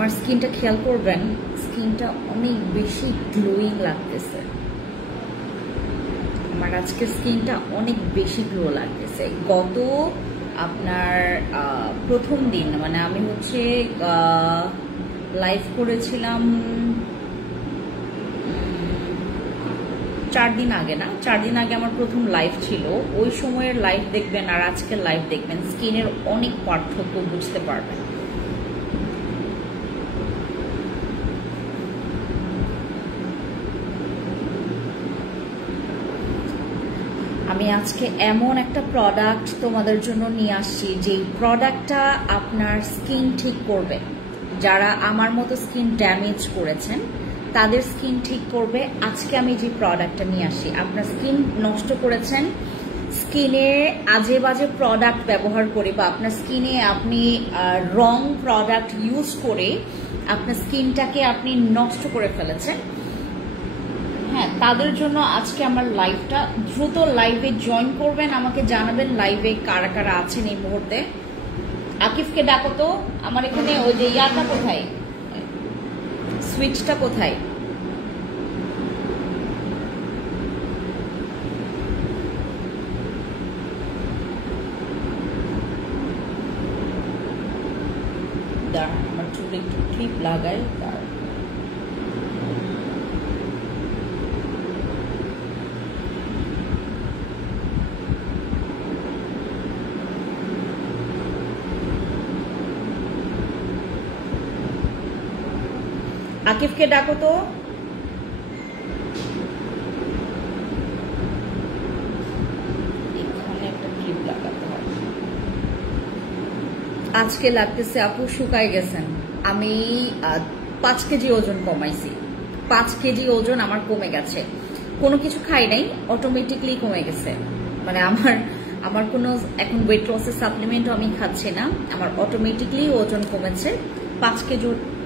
আমার স্কিনটা খেয়াল করবেন, স্কিনটা অনেক বেশি গ্লোয়িং লাগতেছে। আমার আজকের স্কিনটা অনেক বেশি গ্লো লাগতেছে। গত আপনার প্রথম দিন মানে আমি হচ্ছে লাইভ করেছিলাম 4 দিন আগে, না 4 দিন আগে আমার প্রথম লাইভ ছিল। ওই সময়ের লাইভ দেখবেন আর আজকের লাইভ দেখবেন, স্কিনের অনেক পার্থক্য বুঝতে পারবেন। আমি আজকে এমন একটা প্রোডাক্ট তোমাদের জন্য নিয়ে আসছি যেই প্রোডাক্টটা আপনার স্কিন ঠিক করবে। যারা আমার মতো স্কিন ড্যামেজ করেছেন তাদের স্কিন ঠিক করবে। আজকে আমি যে প্রোডাক্টটা নিয়ে আসি, আপনার স্কিন নষ্ট করেছেন, স্কিনে আজে বাজে প্রোডাক্ট ব্যবহার করে বা আপনার স্কিনে আপনি রং প্রোডাক্ট ইউজ করে আপনার স্কিনটাকে আপনি নষ্ট করে ফেলেছেন, হ্যাঁ, তাদের জন্য আজকে আমার লাইভটা। দ্রুত লাইভে জয়েন করবেন, আমাকে জানাবেন লাইভে কারা কারা আছেন এই মুহূর্তে। আকিফকে ডাকো তো, আমার এখানে ওই যে ইয়াটা কোথায়, সুইচটা কোথায়? দাঁড়া, আমার চুলে একটু ক্লিপ লাগাই। আকিফকে ডাকো তো। এখানে একটা ক্লিপ লাগাতে হবে। আজকে লাগতেছে আপু শুকায় গেছেন। আমি 5 কেজি ওজন কমাইছি। 5 কেজি ওজন আমার কমে গেছে, কোনো কিছু খাই নাই, অটোমেটিকলি কমে গেছে। মানে আমার কোনো এখন ওয়েট লসের সাপ্লিমেন্টও আমি খাচ্ছি না, আমার অটোমেটিকলি ওজন কমেছে।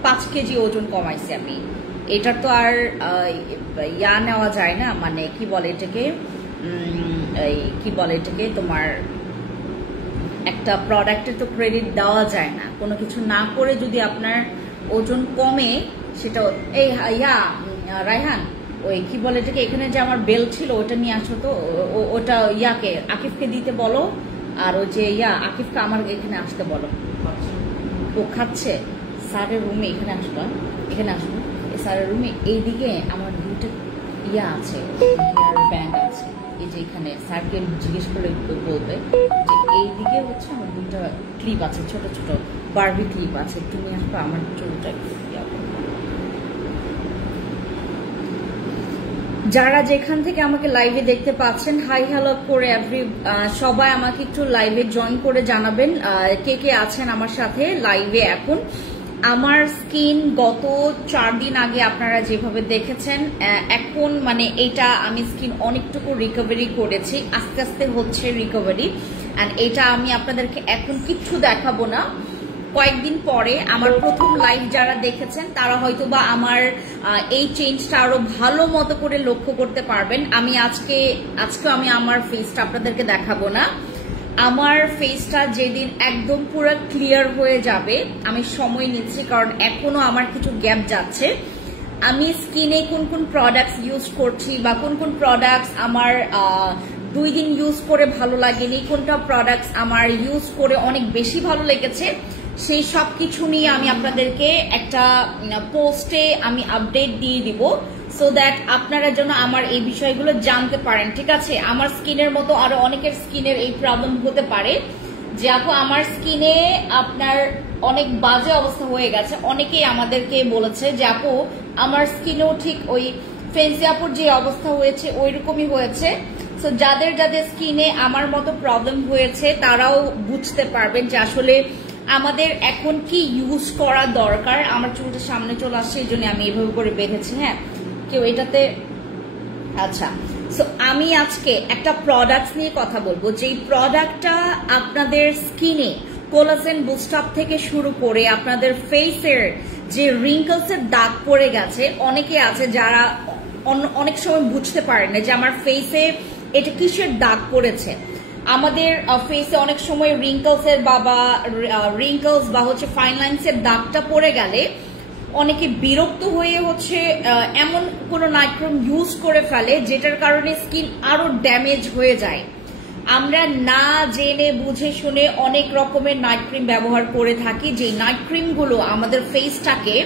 5 কেজি ওজন কমাইছি আমি। এটা তো আর ইয়া নেওয়া যায় না, মানে কি বলে এটাকে, তোমার একটা প্রোডাক্টের তো ক্রেডিট দেওয়া যায় না। কোনো কিছু না করে যদি আপনার ওজন কমে, সেটা এই রায়হান ওই কি বলে এটাকে, এখানে যে আমার বেল ছিল ওটা নিয়ে আসো তো, ওটা ইয়াকে আকিফকে দিতে বলো। আর ওই যে আকিফকে আমার এখানে আসতে বলো। ও খাচ্ছে স্যারের রুমে, এখানে আসলো, এখানে আসলো স্যারের রুমে। এইদিকে আমার 2টা আছে, ব্যান্ড আছে। এই যে এখানে স্যারকে জিজ্ঞেস করে বলবে যে এইদিকে হচ্ছে আমার 2টা ক্লিপ আছে, ছোট ছোট বারবি ক্লিপ আছে, তুমি আসবে আমার চুলটা। যারা যেখান থেকে আমাকে লাইভে দেখতে পাচ্ছেন, হাই হ্যালো করে সবাই আমাকে একটু লাইভে জয়েন করে জানাবেন কে কে আছেন আমার সাথে লাইভে এখন। আমার স্কিন গত 4 দিন আগে আপনারা যেভাবে দেখেছেন, এখন মানে এটা আমি স্কিন অনেকটুকু রিকভারি করেছি, আস্তে আস্তে হচ্ছে রিকভারি। অ্যান্ড এটা আমি আপনাদেরকে এখন কিচ্ছু দেখাবো না, কয়েকদিন পরে আমার প্রথম লাইভ যারা দেখেছেন তারা হয়তো বা আমার এই চেঞ্জটা আরো ভালো মতো করে লক্ষ্য করতে পারবেন। আমি আজকে আমি আমার ফেসটা আপনাদেরকে দেখাবো না। আমার ফেসটা যেদিন একদম পুরো ক্লিয়ার হয়ে যাবে, আমি সময় নিচ্ছি কারণ এখনো আমার কিছু গ্যাপ যাচ্ছে। আমি স্কিনে কোন কোন প্রোডাক্টস ইউজ করছি বা কোন কোন প্রোডাক্টস আমার 2 দিন ইউজ করে ভালো লাগেনি, কোনটা প্রোডাক্টস আমার ইউজ করে অনেক বেশি ভালো লেগেছে, সেই সব কিছু নিয়ে আমি আপনাদেরকে একটা পোস্টে আমি আপডেট দিয়ে দিব, সো দ্যাট আপনারা যেন আমার এই বিষয়গুলো জানতে পারেন। ঠিক আছে, আমার স্কিনের মতো আরো অনেকের স্কিনের এই প্রবলেম হতে পারে যে আপু আমার স্কিনে আপনার অনেক বাজে অবস্থা হয়ে গেছে। অনেকেই আমাদেরকে বলেছে যে আপু আমার স্কিনেও ঠিক ওই ফেন্সি আপুর যে অবস্থা হয়েছে ওই রকমই হয়েছে। সো যাদের যাদের স্কিনে আমার মতো প্রবলেম হয়েছে তারাও বুঝতে পারবেন যে আসলে আমাদের এখন কি ইউজ করা দরকার। আমার চুলটা সামনে চলে আসছে, এই জন্য আমি এভাবে করে বেঁধেছি। হ্যাঁ, কেউ এটাতে আচ্ছা। সো আমি আজকে একটা প্রোডাক্ট নিয়ে কথা বলবো, যেই প্রোডাক্টটা আপনাদের স্কিনে কোলাজেন বুস্ট আপ থেকে শুরু করে আপনাদের ফেসের যে রিঙ্কলস এর দাগ পড়ে গেছে, অনেকে আছে যারা অনেক সময় বুঝতে পারে না যে আমার ফেসে এটা কিসের দাগ পড়েছে। আমাদের ফেসে অনেক সময় রিঙ্কলস বা হচ্ছে ফাইন লাইনস এর দাগটা পড়ে গেলে অনেকে বিরক্ত হয়ে হচ্ছে এমন কোনো নাইট ক্রিম ইউজ করে ফেলে যেটার কারণে স্কিন আরো ড্যামেজ হয়ে যায়। আমরা না জেনে বুঝে শুনে অনেক রকমের নাইট ক্রিম ব্যবহার করে থাকি, যে নাইট ক্রিমগুলো আমাদের ফেসটাকে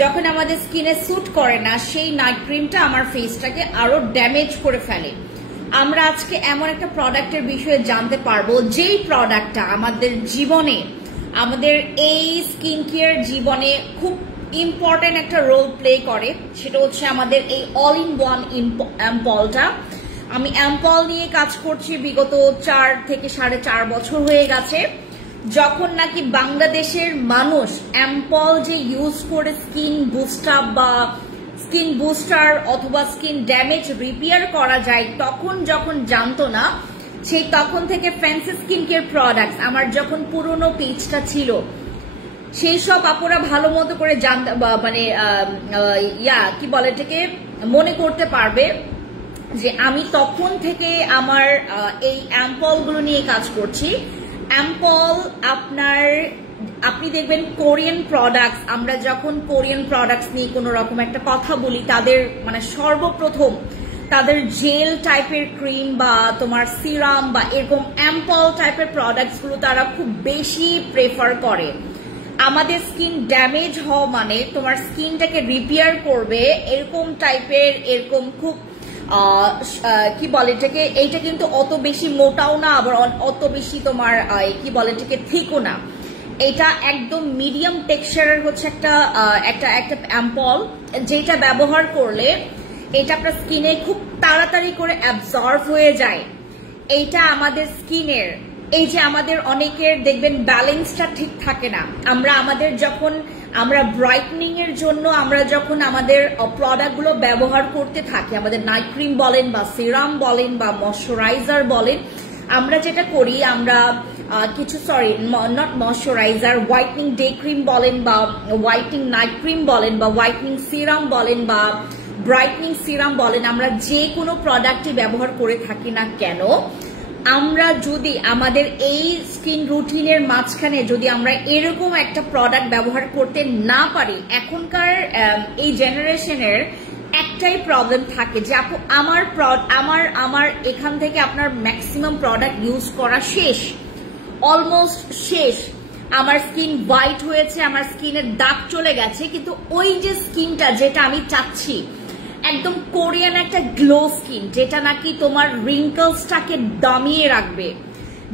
যখন আমাদের স্কিনে স্যুট করে না, সেই নাইট ক্রিমটা আমার ফেসটাকে আরো ড্যামেজ করে ফেলে। আমরা আজকে এমন একটা প্রোডাক্টের বিষয়ে জানতে পারবো যেই প্রোডাক্টটা আমাদের জীবনে, আমাদের এই স্কিন কেয়ার জীবনে খুব ইম্পর্টেন্ট একটা রোল প্লে করে। সেটা হচ্ছে আমাদের এই অল ইন ওয়ান অ্যাম্পলটা। আমি অ্যাম্পল নিয়ে কাজ করছি বিগত 4 থেকে 4.5 বছর হয়ে গেছে। যখন নাকি বাংলাদেশের মানুষ অ্যাম্পল যে ইউজ করে স্কিন বুস্টার অথবা স্কিন ড্যামেজ রিপেয়ার করা যায়, তখন যখন জানতো না, সেই তখন থেকে ফ্যান্সি স্কিন কেয়ার প্রোডাক্টস আমার যখন পুরনো পেজটা ছিল, সেই সব আপুরা ভালো মতো করে জানতে মানে কি বলে এটাকে মনে করতে পারবে যে আমি তখন থেকে আমার এই অ্যাম্পল গুলো নিয়ে কাজ করছি। অ্যাম্পল আপনি দেখবেন কোরিয়ান প্রোডাক্টস, আমরা যখন কোরিয়ান প্রোডাক্টস নিয়ে কোনো রকম একটা কথা বলি, তাদের মানে সর্বপ্রথম তাদের জেল টাইপের ক্রিম বা তোমার সিরাম বা এরকম অ্যাম্পল টাইপের প্রোডাক্টস গুলো তারা খুব বেশি প্রেফার করে। আমাদের স্কিন ড্যামেজ হওয়া মানে তোমার স্কিনটাকে রিপেয়ার করবে এরকম টাইপের, এরকম খুব কি বলে এটাকে, এইটা কিন্তু অত বেশি মোটাও না, আবার অত বেশি তোমার কি বলে এটাকে থিকও না। এটা একদম মিডিয়াম টেক্সচারের হচ্ছে একটা অ্যাম্পল, যেটা ব্যবহার করলে এটা আপনার স্কিনে খুব তাড়াতাড়ি করে অ্যাবজর্ব হয়ে যায়। এইটা আমাদের স্কিনের, এই যে আমাদের অনেকের দেখবেন ব্যালেন্সটা ঠিক থাকে না, আমরা ব্রাইটনিং এর জন্য আমরা যখন আমাদের প্রোডাক্টগুলো ব্যবহার করতে থাকি, আমাদের নাইট ক্রিম বলেন বা সিরাম বলেন বা ময়শ্চারাইজার বলেন, আমরা যেটা করি, আমরা not moisturiser, whitening day cream বলেন বা হোয়াইটনিং নাইট ক্রিম বলেন বা হোয়াইটনিং সিরাম বলেন বা ব্রাইটনিং সিরাম বলেন, আমরা যে কোনো প্রোডাক্টই ব্যবহার করে থাকি না কেন, আমরা যদি আমাদের এই স্কিন রুটিনের মাঝখানে যদি আমরা এরকম একটা প্রোডাক্ট ব্যবহার করতে না পারি, এখনকার এই জেনারেশনের একটাই প্রবলেম থাকে যে আপু আমার এখান থেকে আপনার ম্যাক্সিমাম প্রোডাক্ট ইউজ করা শেষ, অলমোস্ট শেষ, আমার স্কিন হোয়াইট হয়েছে, আমার স্কিনের দাগ চলে গেছে, কিন্তু ওই যে স্কিনটা যেটা আমি চাচ্ছি, একদম কোরিয়ান একটা গ্লো স্কিন, যেটা নাকি তোমার রিঙ্কলসটাকে দমিয়ে রাখবে,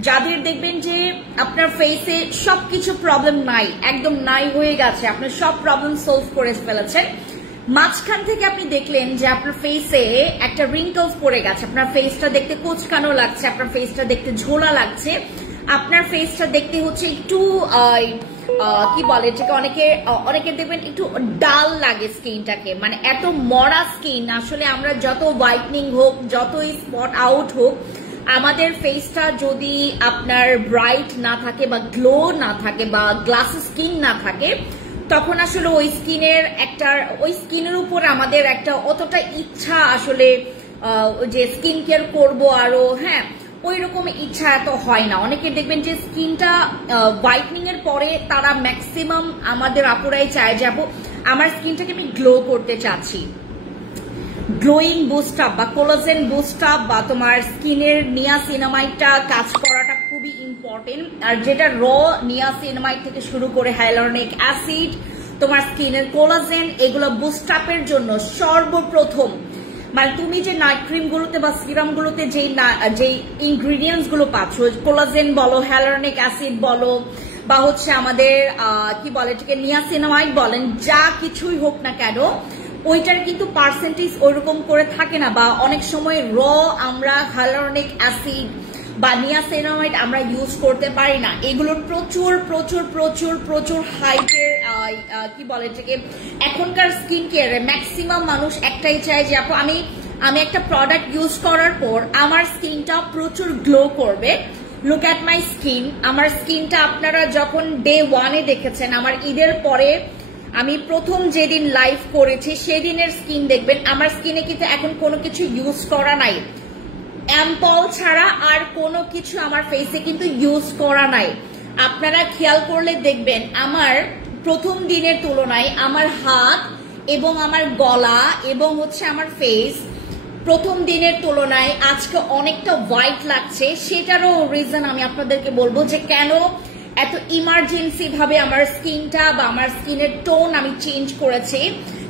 যাদের দেখবেন যে আপনার ফেসে সবকিছু প্রবলেম নাই, একদম নাই হয়ে গেছে, আপনার সব প্রবলেম সলভ করে ফেলেছেন, মাঝখান থেকে আপনি দেখলেন যে আপনার ফেসে একটা রিঙ্কলস পড়ে গেছে, আপনার ফেসটা দেখতে কোচকানো লাগছে, আপনার ফেসটা দেখতে ঝোলা লাগছে, আপনার ফেসটা দেখতে হচ্ছে একটু কি বলে এটাকে, অনেকে দেখবেন একটু ডাল লাগে স্কিনটাকে, মানে এত মরা স্কিন। আসলে আমরা যত হোয়াইটনিং হোক, যতই স্পট আউট হোক, আমাদের ফেসটা যদি আপনার ব্রাইট না থাকে বা গ্লো না থাকে বা গ্লাস স্কিন না থাকে, তখন আসলে ওই স্কিনের উপর আমাদের একটা অতটা ইচ্ছা আসলে যে স্কিন কেয়ার করবো আরো, হ্যাঁ, ওই রকম ইচ্ছা এত হয় না। অনেকে দেখবেন যে স্কিনটা হোয়াইটনিং এর পরে তারা ম্যাক্সিমাম আমাদের আপুরাই চায় যে আপু আমার স্কিনটাকে আমি গ্লো করতে চাচ্ছি, গ্লোয়িং বুস্ট আপ বা কোলাজেন বুস্ট আপ বা তোমার স্কিনের নিয়াসিনামাইডটা কাজ করাটা খুবই ইম্পর্টেন্ট। আর যেটা নিয়াসিনামাইড থেকে শুরু করে হাইয়ালুরনিক অ্যাসিড, তোমার স্কিনের কোলাজেন, এগুলো বুস্ট আপের জন্য সর্বপ্রথম, মানে তুমি যে নাইট ক্রিম গুলোতে বা সিরাম গুলোতে যেই ইনগ্রিডিয়েন্টস গুলো পাচ্ছ, কোলাজেন বলো, হাইয়ালুরনিক অ্যাসিড বলো, বা হচ্ছে আমাদের কি বলে এটাকে নিয়াসিনামাইড বলেন, যা কিছুই হোক না কেন, ওইটার কিন্তু পার্সেন্টেজ ওইরকম করে থাকে না, বা অনেক সময় আমরা হাইয়ালুরনিক অ্যাসিড বা নিয়াসিনামাইড আমরা ইউজ করতে পারি না। এগুলোর প্রচুর প্রচুর প্রচুর প্রচুর হাইটের কি বলে এটাকে, এখনকার স্কিন কেয়ারে ম্যাক্সিমাম মানুষ একটাই চায় যে আপু আমি একটা প্রোডাক্ট ইউজ করার পর আমার স্কিনটা প্রচুর গ্লো করবে। লুক অ্যাট মাই স্কিন, আমার স্কিনটা আপনারা যখন ডে 1-এ দেখেছেন, আমার ঈদের পরে আমি প্রথম যেদিন লাইভ করেছি সেদিনের স্কিন দেখবেন, আমার স্কিনে কিন্তু এখন কোনো কিছু ইউজ করা নাই, অ্যাম্পল ছাড়া আর কোনো কিছু আমার ফেসে কিন্তু ইউজ করা নাই। আপনারা খেয়াল করলে দেখবেন আমার প্রথম দিনের তুলনায় আমার হাত এবং আমার গলা এবং হচ্ছে আমার ফেস প্রথম দিনের তুলনায় আজকে অনেকটা হোয়াইট লাগছে। সেটারও রিজন আমি আপনাদেরকে বলবো যে কেন এত ইমার্জেন্সি ভাবে আমার স্কিনটা বা আমার স্কিনের টোন আমি চেঞ্জ করেছি,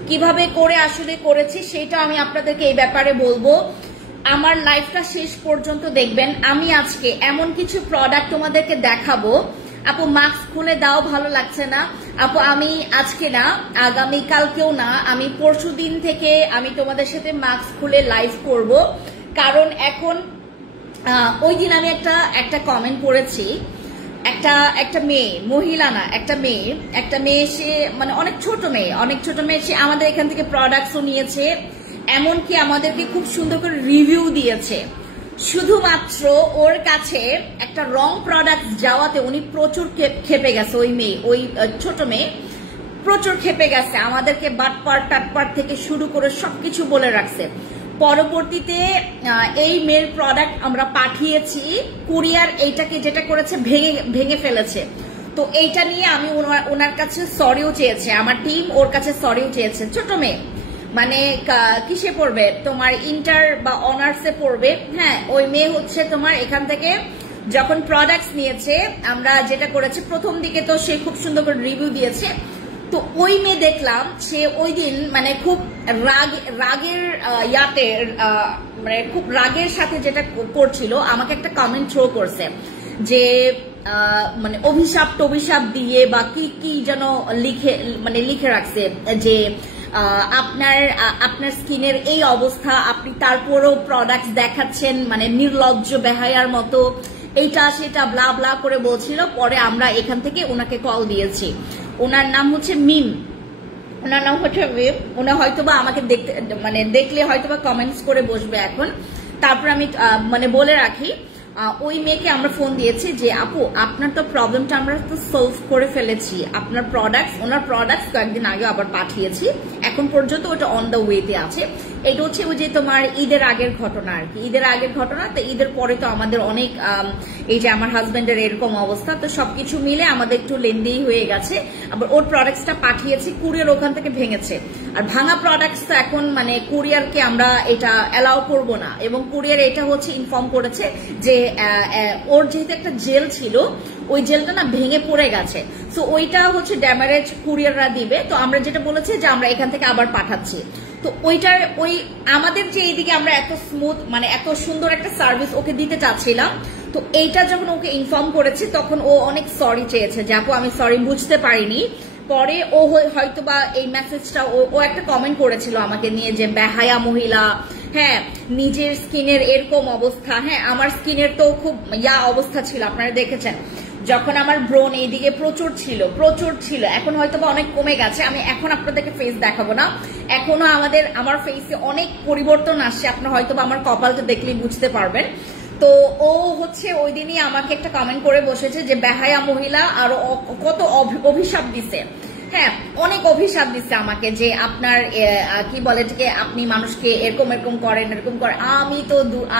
কিভাবে করে আসলে করেছি সেটা আমি আপনাদেরকে এই ব্যাপারে বলবো। আমার লাইফটা শেষ পর্যন্ত দেখবেন। আমি আজকে এমন কিছু প্রোডাক্ট তোমাদেরকে দেখাবো। আপু মাস্ক খুলে দাও, ভালো লাগছে না আপু। আমি আজকে না, আগামীকালকেও না, আমি পরশুদিন থেকে আমি তোমাদের সাথে মাস্ক খুলে লাইভ করব। কারণ এখন ওই দিন আমি একটা কমেন্ট পড়েছি, একটা মেয়ে, মহিলা না, একটা মেয়ে সে মানে অনেক ছোট মেয়ে সে আমাদের এখান থেকে প্রোডাক্টসও নিয়েছে, এমনকি আমাদেরকে খুব সুন্দর করে রিভিউ দিয়েছে। শুধুমাত্র ওর কাছে একটা রং প্রোডাক্ট যাওয়াতে উনি প্রচুর খেপে গেছে। ওই ছোট মেয়ে প্রচুর খেপে গেছে, আমাদেরকে বাটপার টাটপার থেকে শুরু করে সবকিছু বলে রাখছে। পরবর্তীতে এই মেয়ের প্রোডাক্ট আমরা পাঠিয়েছি, কুরিয়ার এইটাকে যেটা করেছে ভেঙে ফেলেছে। তো এইটা নিয়ে আমি ওনার কাছে সরিও চেয়েছে, আমার টিম ওর কাছে সরিও চেয়েছে। ছোট মেয়ে মানে কিসে পড়বে, তোমার ইন্টার বা অনার্সে পড়বে। হ্যাঁ, ওই মেয়ে হচ্ছে তোমার এখান থেকে যখন প্রোডাক্টস নিয়েছে, আমরা যেটা করেছি প্রথম দিকে তো সে খুব সুন্দর করে রিভিউ দিয়েছে। তো ওই মেয়ে দেখলাম সে ওই দিন মানে খুব রাগের ইয়াতে মানে খুব রাগের সাথে যেটা করছিল, আমাকে একটা কমেন্ট থ্রো করছে যে মানে অভিশাপ দিয়ে বা কি যেন লিখে রাখছে যে আপনার স্কিনের এই অবস্থা, আপনি তারপরেও প্রোডাক্ট দেখাচ্ছেন মানে নির্লজ্জ বেহায়ার মতো, এইটা সেটা ব্লা ব্লা করে বলছিল। পরে আমরা এখান থেকে ওনাকে কল দিয়েছি। ওনার নাম হচ্ছে মিম, ওনা হয়তোবা আমাকে দেখলে হয়তোবা কমেন্টস করে বসবে এখন। তারপর আমি মানে বলে রাখি, ওই মেয়েকে আমরা ফোন দিয়েছি যে আপু আপনার তো প্রবলেমটা আমরা তো সলভ করে ফেলেছি, আপনার ওনার প্রোডাক্টস কয়েকদিন আগে আবার পাঠিয়েছি, এখন পর্যন্ত ওটা অন দ্য ওয়েতে আছে। এটা হচ্ছে ওই যে তোমার ঈদের আগের ঘটনা আর কি, ঈদের আগের ঘটনা। তো ঈদের পরে তো আমাদের অনেক এই যে আমার হাজবেন্ডের এরকম অবস্থা, তো সবকিছু মিলে আমাদের একটু লেন্দি হয়ে গেছে। আবার ওর প্রোডাক্টসটা পাঠিয়েছি, কুরিয়ার ওখান থেকে ভেঙেছে। আর ভাঙা প্রোডাক্টস তো এখন মানে কুরিয়ারকে আমরা এটা অ্যালাউ করবো না, এবং কুরিয়ার এটা হচ্ছে ইনফর্ম করেছে যে ওর যেহেতু একটা জেল ছিল, ওই জেলটা না ভেঙে পড়ে গেছে, তো ওইটা হচ্ছে ড্যামেজ কুরিয়াররা দিবে। তো আমরা যেটা বলেছি যে আমরা এখান থেকে আবার পাঠাচ্ছি। তো ওই আমাদের যে এইদিকে আমরা এত স্মুথ মানে এত সুন্দর একটা সার্ভিস ওকে দিতে চাচ্ছিলাম, তো এইটা যখন ওকে ইনফর্ম করেছি তখন ও অনেক সরি চেয়েছে যে আপু আমি সরি, বুঝতে পারিনি। পরে ও হয়তোবা এই মেসেজটা ও একটা কমেন্ট করেছিল আমাকে নিয়ে যে বেহায়া মহিলা, হ্যাঁ নিজের স্কিনের এরকম অবস্থা। হ্যাঁ, আমার স্কিনের তো খুব অবস্থা ছিল, আপনারা দেখেছেন যখন আমার ব্রণ এইদিকে প্রচুর ছিল, এখন হয়তোবা অনেক কমে গেছে। আমি এখন আপনাদেরকে ফেস দেখাবো না, এখনো আমার ফেসে অনেক পরিবর্তন আসছে, আপনারা হয়তোবা আমার কপালটা দেখলেই বুঝতে পারবেন। তো ও হচ্ছে ওই দিনই আমাকে একটা কমেন্ট করে বসেছে যে বেহায়া মহিলা, আর কত অভিশাপ দিছে। হ্যাঁ, অনেক অভিশাপ দিচ্ছে আমাকে যে আপনার কি বলে এটাকে, আপনি মানুষকে এরকম করেন।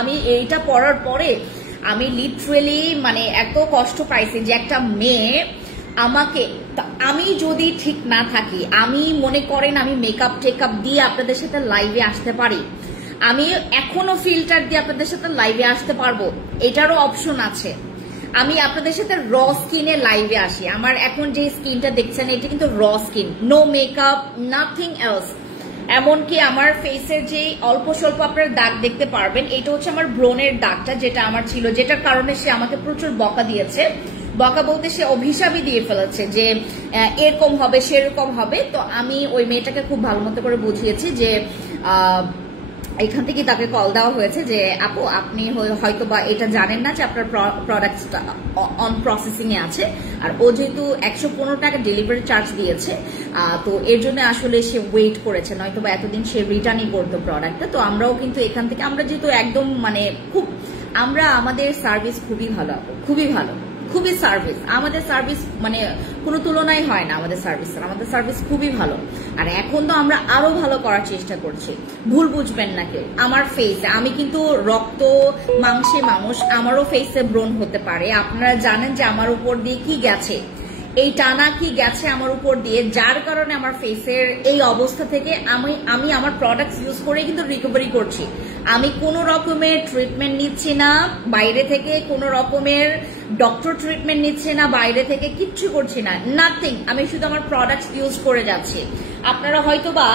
আমি এইটা পড়ার পরে আমি লিটারেলি মানে এত কষ্ট পাইছি যে একটা মেয়ে আমাকে, আমি যদি ঠিক না থাকি, আমি মনে করেন আমি মেকআপ টেকআপ দিয়ে আপনাদের সাথে লাইভে আসতে পারি, আমি এখনো ফিল্টার দিয়ে আপনাদের সাথে লাইভে আসতে পারবো, এটারও অপশন আছে। আমি আপনাদের সাথে র স্কিনে লাইভে আসি। আমার এখন যে স্কিনটা দেখছেন এটা কিন্তু raw skin, no makeup, nothing else. এমনকি আমার ফেসের যে অল্প স্বল্প আপনারা দাগ দেখতে পারবেন, এটা হচ্ছে আমার ব্রণের দাগটা যেটা আমার ছিল, যেটার কারণে সে আমাকে প্রচুর বকা দিয়েছে। বকা বলতে সে অভিশাপই দিয়ে ফেলেছে যে এরকম হবে সেরকম হবে। তো আমি ওই মেয়েটাকে খুব ভালো মতো করে বুঝিয়েছি যে এখান থেকে তাকে কল দেওয়া হয়েছে যে আপু আপনি হয়তো বা এটা জানেন না যে আপনার প্রোডাক্টটা অন প্রসেসিং এ আছে, আর ও যেহেতু 115 টাকা ডেলিভারি চার্জ দিয়েছে, তো এর জন্য আসলে সে ওয়েট করেছে, নয়তো বা এতদিন সে রিটার্নই করতো প্রোডাক্টটা। তো আমরাও কিন্তু এখান থেকে আমরা যেহেতু একদম মানে আমাদের সার্ভিস খুবই ভালো, খুবই সার্ভিস, আমাদের সার্ভিস মানে কোনো তুলনাই হয় না আমাদের সার্ভিস খুবই ভালো। আর এখন তো আমরা আরো ভালো করার চেষ্টা করছি, ভুল বুঝবেন না কেউ। আমার ফেসে, আমি কিন্তু রক্ত মাংসে মানুষ, আমারও ফেসে ব্রণ হতে পারে, আপনারা জানেন যে আমার উপর দিয়ে কি গেছে। এই টানা কি গেছে আমার উপর দিয়ে, যার কারণে আমার ফেসের এই অবস্থা থেকে আমি আমার প্রোডাক্টস ইউজ করে কিন্তু রিকভারি করছি। আমি কোনো রকমের ট্রিটমেন্ট নিচ্ছি না বাইরে থেকে, কোনো রকমের ডক্টর ট্রিটমেন্ট নিচ্ছে না বাইরে থেকে, কিচ্ছু করছি না, নাথিং। আমি শুধু আমার প্রোডাক্টস ইউজ করে যাচ্ছি। আপনারা হয়তো বা,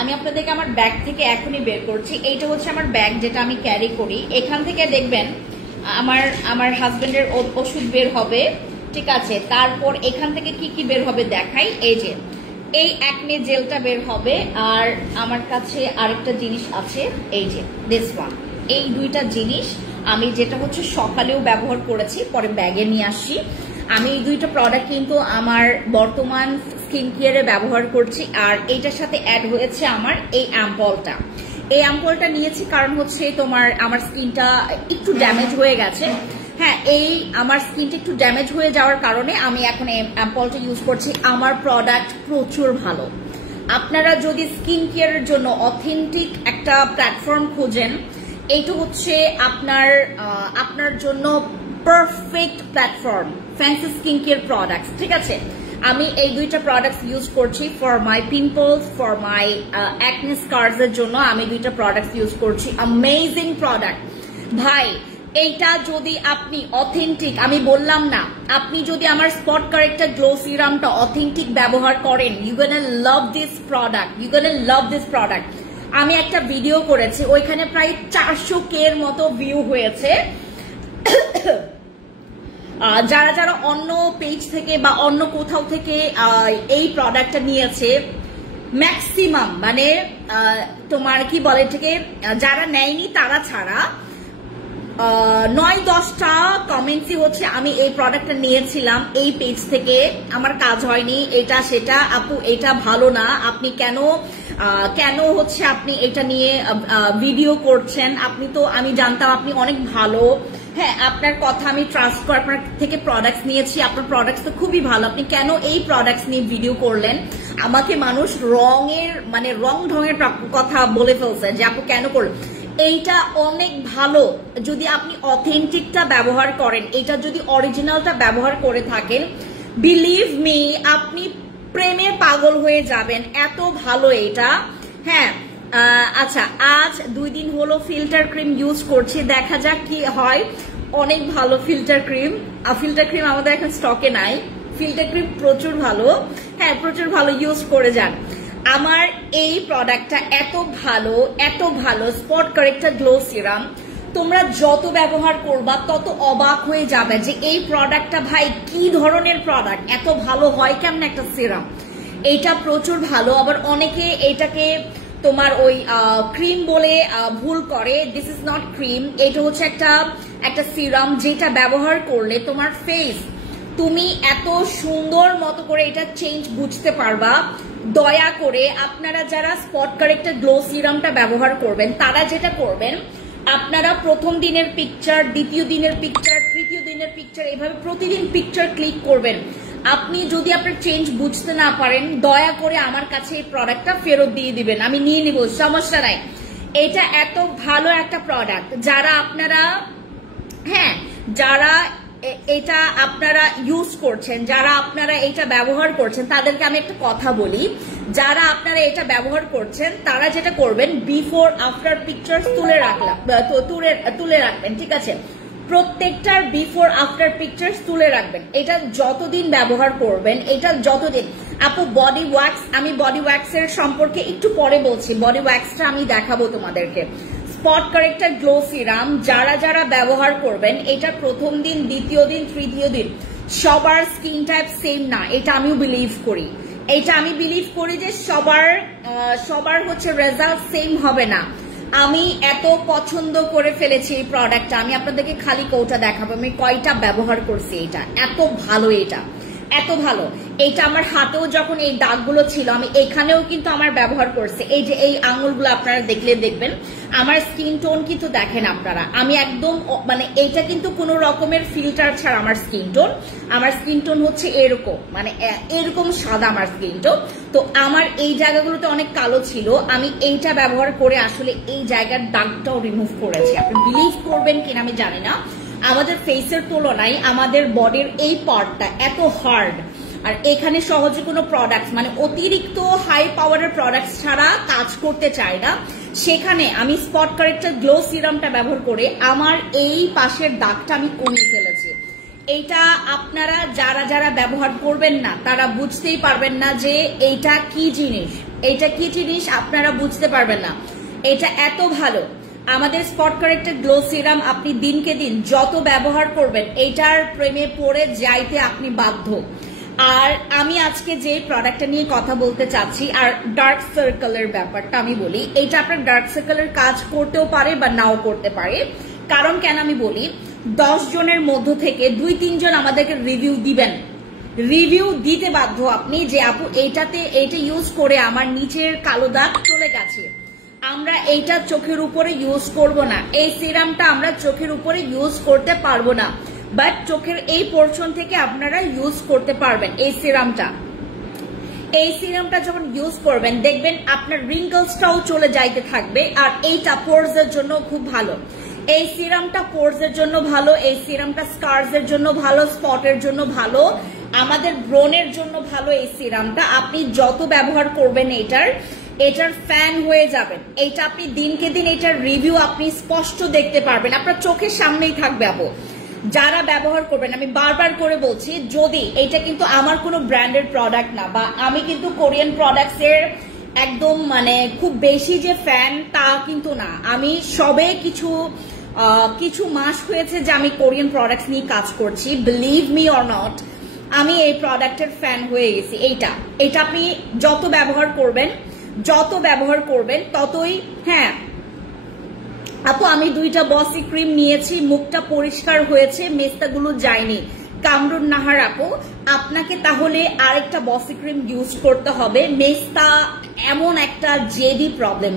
আমি আপনাদেরকে আমার ব্যাগ থেকে এখনই বের করছি, এইটা হচ্ছে আমার ব্যাগ যেটা আমি ক্যারি করি। এখান থেকে দেখবেন আমার হাজবেন্ডের ওষুধ বের হবে, ঠিক আছে। তারপর এখান থেকে কি কি বের হবে দেখাই। এই যে এই অ্যাকনে জেলটা বের হবে, আর আমার কাছে আরেকটা জিনিস আছে, এই যে দিস ওয়ান। এই দুইটা জিনিস আমি যেটা হচ্ছে সকালেও ব্যবহার করেছি, পরে ব্যাগে নিয়ে আসি। আমি এই দুইটা প্রোডাক্ট কিন্তু আমার বর্তমান স্কিন কেয়ারে ব্যবহার করছি। আর এইটার সাথে অ্যাড হয়েছে আমার এই অ্যাম্পলটা। এই অ্যাম্পলটা নিয়েছি কারণ হচ্ছে আমার স্কিনটা একটু ড্যামেজ হয়ে গেছে। হ্যাঁ, এই আমার স্কিনটা একটু ড্যামেজ হয়ে যাওয়ার কারণে আমি এখন এই অ্যাম্পলটা ইউজ করছি। আমার প্রোডাক্ট প্রচুর ভালো। আপনারা যদি স্কিন কেয়ারের জন্য অথেন্টিক একটা প্ল্যাটফর্ম খোঁজেন, এইটা হচ্ছে আপনার জন্য perfect platform, fancy skin care products, ঠিক আছে। আমি এই দুইটা প্রোডাক্টস ইউজ করছি for my pimples, for my acne স্কার্স এর জন্য আমি দুইটা প্রোডাক্টস ইউজ করছি। অ্যামেজিং প্রোডাক্ট ভাই। এইটা যদি আপনি অথেন্টিক, আমি বললাম না, আপনি যদি আমার স্পট কারেক্টার গ্লো সিরামটা অথেন্টিক ব্যবহার করেন, you gonna love this product, you gonna love this product. আমি একটা ভিডিও করেছি, ওইখানে প্রায় 400K এর মতো ভিউ হয়েছে। যারা যারা অন্য পেজ থেকে বা অন্য কোথাও থেকে এই প্রোডাক্টটা নিয়েছে, ম্যাক্সিমাম মানে তোমার কি বলে থেকে যারা নেয়নি তারা ছাড়া 9-10টা কমেন্টসই হচ্ছে আমি এই প্রোডাক্টটা নিয়েছিলাম এই পেজ থেকে, আমার কাজ হয়নি, এটা সেটা, আপু এটা ভালো না, আপনি কেন হচ্ছে আপনি এটা নিয়ে ভিডিও করছেন, আপনি তো, আমি জানতাম আপনি অনেক ভালো, হ্যাঁ আপনার কথা আমি ট্রাস্ট করে আপনার থেকে প্রোডাক্টস নিয়েছি, আপনার প্রোডাক্টস তো খুবই ভালো, আপনি কেন এই প্রোডাক্টস নিয়ে ভিডিও করলেন। আমাকে মানুষ রং ঢঙের কথা বলে ফেলছে যে আপু কেন করলেন। এইটা অনেক ভালো যদি আপনি অথেন্টিকটা ব্যবহার করেন, এটা যদি অরিজিনালটা ব্যবহার করে থাকেন, বিলিভ মি আপনি প্রেমে পাগল হয়ে যাবেন, এত ভালো এটা। হ্যাঁ আচ্ছা, আজ 2 দিন হলো ফিল্টার ক্রিম ইউজ করছি, দেখা যাক কি হয়। অনেক ভালো ফিল্টার ক্রিম আমাদের এখন স্টকে নাই, ফিল্টার ক্রিম প্রচুর ভালো, হ্যাঁ প্রচুর ভালো, ইউজ করে যান। আমার এই প্রোডাক্টটা এত ভালো স্পট কারেক্টার গ্লো সিরাম, তোমরা যত ব্যবহার করবা তত অবাক হয়ে যাবে যে এই প্রোডাক্টটা ভাই কি ধরনের প্রোডাক্ট, এত ভালো হয় কেমন একটা সিরাম। এইটা প্রচুর ভালো। আবার অনেকে এটাকে তোমার ওই ক্রিম বলে ভুল করে, দিস ইজ নট ক্রিম, এটা হচ্ছে একটা সিরাম যেটা ব্যবহার করলে তোমার ফেস, তুমি এত সুন্দর মতো করে এটা চেঞ্জ বুঝতে পারবা। দয়া করে আপনারা যারা স্পট কারেক্টার গ্লো সিরামটা ব্যবহার করবেন, তারা যেটা করবেন, আপনারা প্রথম দিনের পিকচার, দ্বিতীয় দিনের পিকচার, তৃতীয় দিনের পিকচার, এভাবে প্রতিদিন পিকচার ক্লিক করবেন। আপনি যদি আপনার চেঞ্জ বুঝতে না পারেন, দয়া করে আমার কাছে এই প্রোডাক্টটা ফেরত দিয়ে দিবেন, আমি নিয়ে নিব, সমস্যা নাই। এটা এত ভালো একটা প্রোডাক্ট, যারা এটা আপনারা ইউজ করছেন, যারা আপনারা এটা ব্যবহার করছেন, তাদেরকে আমি একটা কথা বলি, যারা আপনারা এটা ব্যবহার করছেন তারা যেটা করবেন, বিফোর আফটার পিকচার তুলে রাখবেন, ঠিক আছে। প্রত্যেকটার বিফোর আফটার পিকচার্স তুলে রাখবেন। এটা যতদিন ব্যবহার করবেন, এটা যতদিন, আপু বডি ওয়াক্স, আমি বডি ওয়াক্সের সম্পর্কে একটু পরে বলছি, বডি ওয়াক্সটা আমি দেখাবো তোমাদেরকে। স্পট কারেক্টার গ্লো সিরাম যারা ব্যবহার করবেন, এটা প্রথম দিন, দ্বিতীয় দিন, তৃতীয় দিন, সবার স্কিন টাইপ সেম না, এটা আমিও বিলিভ করি। যে সবার হচ্ছে রেজাল্ট সেম হবে না। আমি এত পছন্দ করে ফেলেছি এই প্রোডাক্টটা, আমি আপনাদেরকে খালি কোটা দেখাবো, আমি কয়টা ব্যবহার করছি। এটা এত ভালো, এত ভালো। এইটা আমার হাতেও যখন এই দাগগুলো ছিল, আমি এখানেও কিন্তু আমার ব্যবহার করছি। এই যে এই আঙুলগুলো আপনারা দেখবেন, আমার স্কিন টোন কিন্তু দেখেন আপনারা, আমি একদম মানে এইটা কিন্তু কোনো রকমের ফিল্টার ছাড়া আমার স্কিন টোন হচ্ছে এরকম, মানে এরকম সাদা আমার স্কিন টোন। তো আমার এই জায়গাগুলোতে অনেক কালো ছিল, আমি এইটা ব্যবহার করে আসলে এই জায়গার দাগটাও রিমুভ করেছি। আপনি বিলিভ করবেন কিনা আমি জানি না, আমাদের ফেসের তুলনায় আমাদের বডির এই পার্টটা এত হার্ড, আর এখানে সহজে কোনো প্রোডাক্টস মানে অতিরিক্ত হাই পাওয়ারের প্রোডাক্টস ছাড়া কাজ করতে চায় না, সেখানে আমি স্পট কারেক্টর গ্লো সিরামটা ব্যবহার করে আমার এই পাশের দাগটা আমি কমিয়ে ফেলেছি। এইটা আপনারা যারা যারা ব্যবহার করবেন না তারা বুঝতেই পারবেন না যে এইটা কি জিনিস, এইটা কি জিনিস আপনারা বুঝতে পারবেন না। এটা এত ভালো আমাদের স্পট কারেক্টর গ্লো সিরাম, আপনি দিনকে দিন যত ব্যবহার করবেন এইটার প্রেমে পড়ে যাইতে আপনি বাধ্য। আর আমি আজকে যে প্রোডাক্টটা নিয়ে কথা বলতে চাচ্ছি, আর ডার্ক সার্কেলের ব্যাপারটা আমি বলি, এইটা আপনার ডার্ক সার্কেলের কাজ করতেও পারে বা নাও করতে পারে। কারণ কেন আমি বলি, 10 জনের মধ্য থেকে 2-3 জন আমাদেরকে রিভিউ দিবেন, রিভিউ দিতে বাধ্য আপনি যে আপু এইটা ইউজ করে আমার নিচের কালো দাগ চলে গেছে, আমরা এইটা চোখের উপরে ইউজ করব না, এই সিরামটা আমরা চোখের উপরে ইউজ করতে পারবো না, বাট চোখের এই পোর্শন থেকে আপনারা ইউজ করতে পারবেন এই সিরামটা। এই সিরামটা যখন ইউজ করবেন দেখবেন আপনার রিঙ্কলসটাও চলে যাইতে থাকবে। আর এইটা পোরস এর জন্য খুব ভালো, এই সিরামটা পোরস এর জন্য ভালো, এই সিরামটা স্কার্স এর জন্য ভালো, স্পটের জন্য ভালো, আমাদের ব্রণের জন্য ভালো। এই সিরামটা আপনি যত ব্যবহার করবেন এটার ফ্যান হয়ে যাবেন। এইটা আপনি দিনকে দিন এটার রিভিউ আপনি স্পষ্ট দেখতে পারবেন, আপনার চোখের সামনেই থাকবে আপু। যারা ব্যবহার করবেন, আমি বারবার করে বলছি, যদি এটা কিন্তু আমার কোনো ব্র্যান্ডেড প্রোডাক্ট না, বা আমি কিন্তু কোরিয়ান প্রোডাক্টস এর একদম মানে খুব বেশি যে ফ্যান তা কিন্তু না। আমি সবে কিছু মাস হয়েছে যে আমি কোরিয়ান প্রোডাক্টস নিয়ে কাজ করছি, বিলিভ মি অর নট, আমি এই প্রোডাক্টের ফ্যান হয়ে গেছি। এইটা আপনি যত ব্যবহার করবেন ততই। হ্যাঁ আপু, আমি 2টা বসি ক্রিম নিয়েছি, মুখটা পরিষ্কার হয়েছে, মেস্তাগুলো যায়নি। কামরুন নাহার আপু, আপনাকে তাহলে আরেকটা বসি ক্রিম ইউজ করতে হবে। মেস্তা এমন একটা জেদি প্রবলেম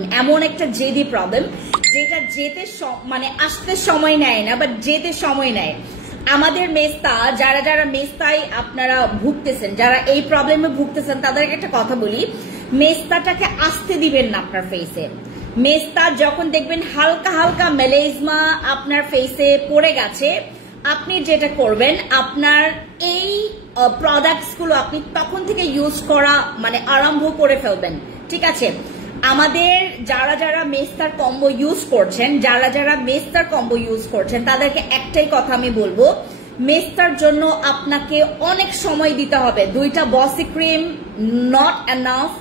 যেটা যেতে মানে আসতে সময় নেয় না, বাট যেতে সময় নেয়। আমাদের মেস্তা, যারা মেস্তায় আপনারা ভুগতেছেন, যারা এই প্রবলেমে ভুগতেছেন, তাদেরকে একটা কথা বলি, মেস্তাটাকে আসতে দিবেন না আপনার ফেসে। মেস্তা যখন দেখবেন হালকা হালকা মেলেজমা আপনার ফেসে পড়ে গেছে, আপনি যেটা করবেন, আপনার এই প্রোডাক্টস গুলো আপনি তখন থেকে ইউজ করা মানে আরম্ভ করে ফেলবেন, ঠিক আছে? আমাদের যারা মেস্তার কম্বো ইউজ করছেন তাদেরকে একটাই কথা আমি বলবো, মেস্তার জন্য আপনাকে অনেক সময় দিতে হবে। 2টা বসি ক্রিম নট এনাফ।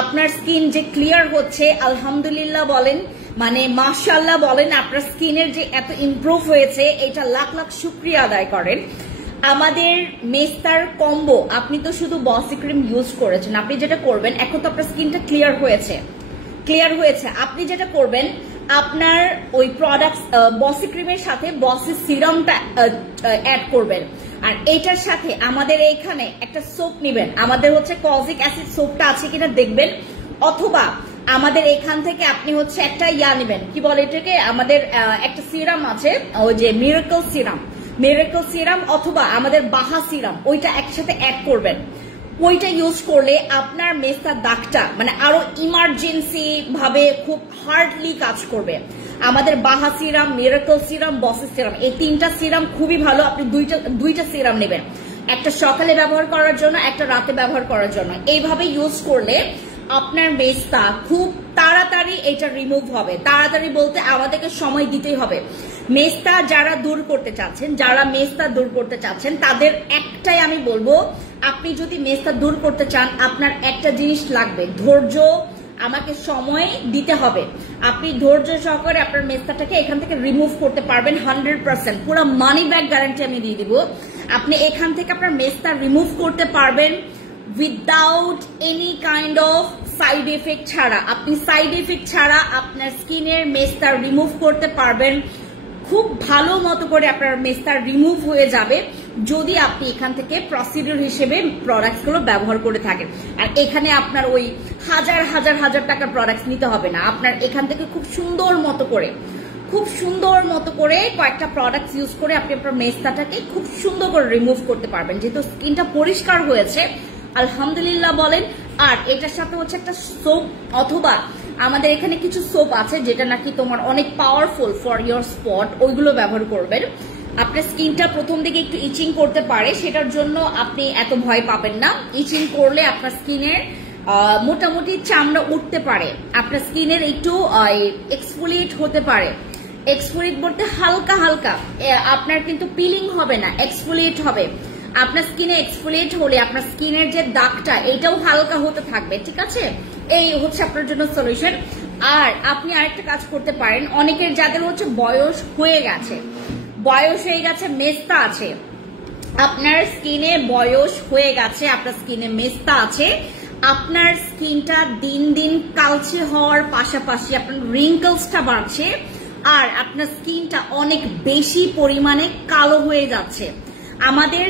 আপনার স্কিন যে ক্লিয়ার হচ্ছে, আলহামদুলিল্লাহ বলেন, মানে মাশাআল্লাহ বলেন, আপনার স্কিনের যে এত ইমপ্রুভ হয়েছে, এটা লাখ লাখ শুকরিয়া আদায় করেন। আমাদের মেস্তার কম্বো, আপনি তো শুধু বসি ক্রিম ইউজ করেছেন, আপনি যেটা করবেন, এখন তো আপনার স্কিনটা ক্লিয়ার হয়েছে, আপনি যেটা করবেন, আপনার ওই প্রোডাক্ট বসি ক্রিমের সাথে বসি সিরামটা অ্যাড করবেন। আর এটার সাথে আমাদের এইখানে একটা সোপ নিবেন, আমাদের হচ্ছে কজিক অ্যাসিড সোপটা আছে কিনা দেখবেন, অথবা আমাদের এখান থেকে আপনি হচ্ছে একটা নেবেন, কি বলে এটাকে, আমাদের একটা সিরাম আছে, ওই যে মিরাকল সিরাম অথবা আমাদের বাহা সিরাম, ওইটা একসাথে অ্যাড করবেন। ওইটা ইউজ করলে আপনার মেস্তার দাগটা মানে আরো ইমার্জেন্সি ভাবে খুব হার্ডলি কাজ করবে। আমাদের বাহা সিরাম, মিরাকল সিরাম, বসি সিরাম, এই 3টা সিরাম খুবই ভালো। আপনি দুইটা সিরাম নেবেন, একটা সকালে ব্যবহার করার জন্য, একটা রাতে ব্যবহার করার জন্য। এইভাবে ইউজ করলে আপনার মেস্তা খুব তাড়াতাড়ি এটা রিমুভ হবে। তাড়াতাড়ি বলতে আমাদেরকে সময় দিতেই হবে। মেস্তা যারা দূর করতে চাচ্ছেন তাদের একটাই আমি বলবো, আপনি যদি মেস্তা দূর করতে চান, আপনার একটা জিনিস লাগবে, ধৈর্য। আমাকে সময় দিতে হবে। আপনি ধৈর্য সহকারে আপনার মেস্তাটাকে এখান থেকে রিমুভ করতে পারবেন 100%, পুরো মানি ব্যাক গ্যারান্টি আমি দিয়ে দিব। আপনি এখান থেকে আপনার মেস্তা রিমুভ করতে পারবেন without any kind of side effect ছাড়া। আপনি সাইড এফেক্ট ছাড়া আপনার স্কিনের মেস্তা রিমুভ করতে পারবেন। খুব ভালো মতো করে আপনার মেস্তা রিমুভ হয়ে যাবে যদি আপনি এখান থেকে প্রসিডিউর হিসেবে প্রোডাক্টস গুলো ব্যবহার করে থাকেন। আর এখানে আপনার ওই হাজার টাকার প্রোডাক্টস নিতে হবে না। আপনার এখান থেকে খুব সুন্দর মতো করে কয়েকটা প্রোডাক্টস ইউজ করে আপনি আপনার মেস্তাটাকে খুব সুন্দর করে রিমুভ করতে পারবেন। যেহেতু স্কিনটা পরিষ্কার হয়েছে, আলহামদুলিল্লাহ বলেন। আর এটার সাথে হচ্ছে একটা সোপ, অথবা আমাদের এখানে কিছু সোপ আছে যেটা নাকি তোমার অনেক পাওয়ারফুল ফর ইয়োর স্পট, ওইগুলো ব্যবহার করবেন। আপনার স্কিনটা প্রথম দিকে একটু ইচিং করতে পারে, সেটার জন্য আপনি এত ভয় পাবেন না। ইচিং করলে আপনার স্কিনের মোটামুটি চামড়া উঠতে পারে, আপনার স্কিনের একটু এক্সফোলিয়েট হতে পারে। এক্সফোলিয়েট বলতে হালকা হালকা, আপনার কিন্তু পিলিং হবে না, এক্সফোলিয়েট হবে। আপনার স্কিনে এক্সফোলিয়েট হলে আপনার স্কিনের যে দাগটা এটাও হালকা হতে থাকবে, ঠিক আছে? এই হচ্ছে আপনার জন্য সলিউশন। আর আপনি আরেকটা কাজ করতে পারেন, অনেকের যাদের হচ্ছে বয়স হয়ে গেছে, মেস্তা আছে, আপনার স্কিনে বয়স হয়ে গেছে, আপনার স্কিনে মেস্তা আছে, আপনার স্কিনটা দিন দিন কালচে হওয়ার পাশাপাশি আপনার রিঙ্কলসটা বাড়ছে, আর আপনার স্কিনটা অনেক বেশি পরিমাণে কালো হয়ে যাচ্ছে। আমাদের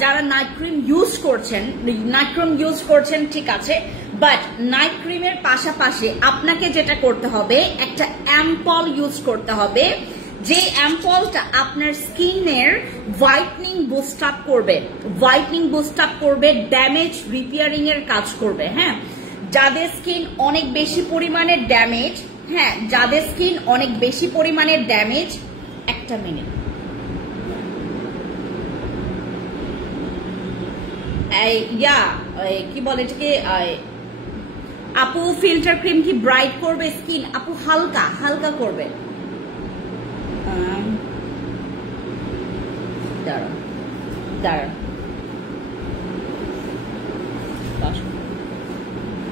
যারা নাইট ক্রিম ইউজ করছেন ঠিক আছে, বাট নাইট ক্রিমের পাশাপাশি আপনাকে যেটা করতে হবে, একটা অ্যাম্পল ইউজ করতে হবে, যে অ্যাম্পলটা আপনার স্কিনের হোয়াইটনিং বুস্ট আপ করবে, ড্যামেজ রিপেয়ারিং এর কাজ করবে। হ্যাঁ, যাদের স্কিন অনেক বেশি পরিমাণে ড্যামেজ, একটা মিনিট, কি বলে এটাকে, আপু ফিল্টার ক্রিম কি ব্রাইট করবে স্কিন? আপু হালকা হালকা করবে। দাঁড়ান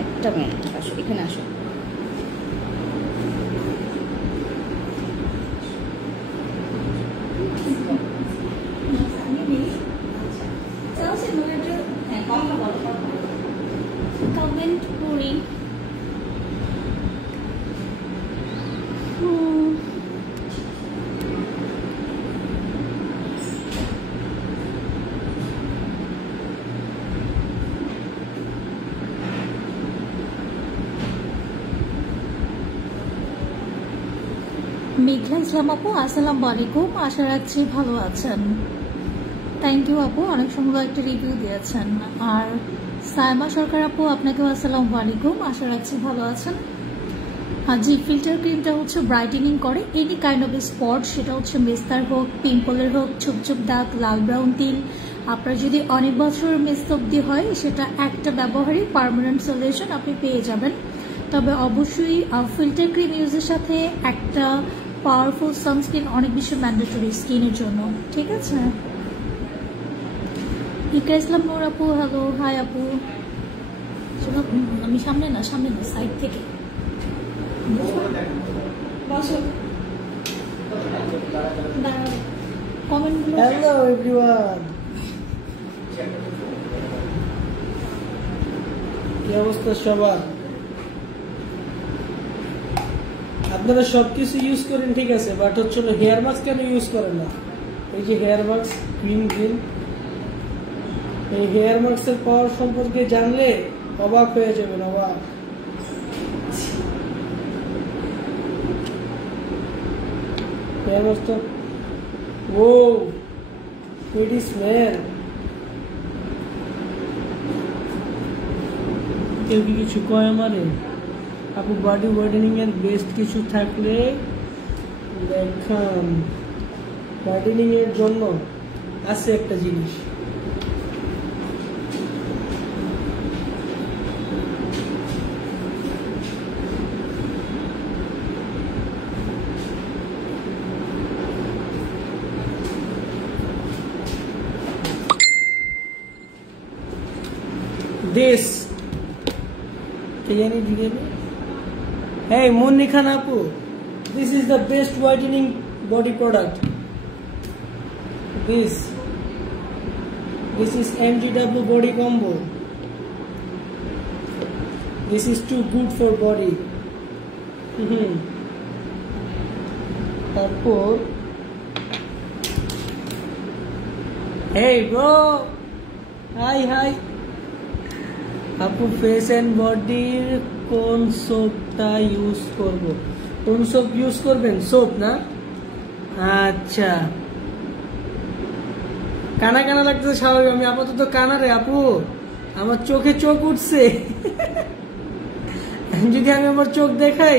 একটা মিনিট, আসো এখানে আসো। কমেন্ট করি। মেঘলা ইসলাম আপু, আসসালামু আলাইকুম, আশা রাখছি ভালো আছেন। থ্যাংক ইউ আপু, অনেক সুন্দর একটা রিভিউ দিয়েছেন। আর সায়মা সরকার আপু, আপনাকেও আসসালামু আলাইকুম, আশা রাখছি ভালো আছেন। আর জি, ফিল্টার ক্রিমটা হচ্ছে ব্রাইটেনিং করে এনি কাইন্ড অফ স্পট, সেটা হচ্ছে মেস্তার হোক, পিম্পলের হোক, ছোপ দাগ, লাল ব্রাউন তিল। আপনার যদি অনেক বছর মেস্ত অব্দি হয়, সেটা একটা ব্যবহারই পার্মানেন্ট সলিউশন আপনি পেয়ে যাবেন। তবে অবশ্যই ফিল্টার ক্রিম ইউজের সাথে একটা পাওয়ারফুল সানস্ক্রিন অনেক বেশি ম্যান্ডেটরি স্কিনের জন্য, ঠিক আছে? ইকা ইসলাম নূর আপু, হ্যালো, হাই আপু। আমি সামনে না সাইড থেকে কমেন্টগুলো। হ্যালো এভরিওয়ান, কি অবস্থা সবার? আপনারা সবকিছু ইউজ করেন ঠিক আছে, বাট হচ্ছে হেয়ার মাস্ক কেন ইউজ করেন না? এই যে হেয়ার মাস্ক গ্রিন, এই হেয়ার মাস্কের পাওয়ার সম্পর্কে জানলে অবাক হয়ে যাবেন, অবাক। হেয়ার মাস্ক, ও প্রিটি স্মেল। কেউ কি কিছু কয় আমারে? আপু বডি হোয়াইটেনিং এর বেস্ট কিছু থাকলে দেখান। হোয়াইটেনিং এর জন্য আছে একটা জিনিস, this. Hey Munni Khan Apu, this is the best whitening body product. This is MGW body combo. This is too good for body. তারপর hey bro, hi আপু ফেস এন্ড বডির কোন সোপটা ইউজ করব? কোন সোপ ইউজ করবেন? Soap না, আচ্ছা। কানা কানা লাগতেছে স্বাভাবিক, আমি আপাতত কানা রে আপু, আমার চোখে চোখ উঠছে। যদি আমি আমার চোখ দেখাই,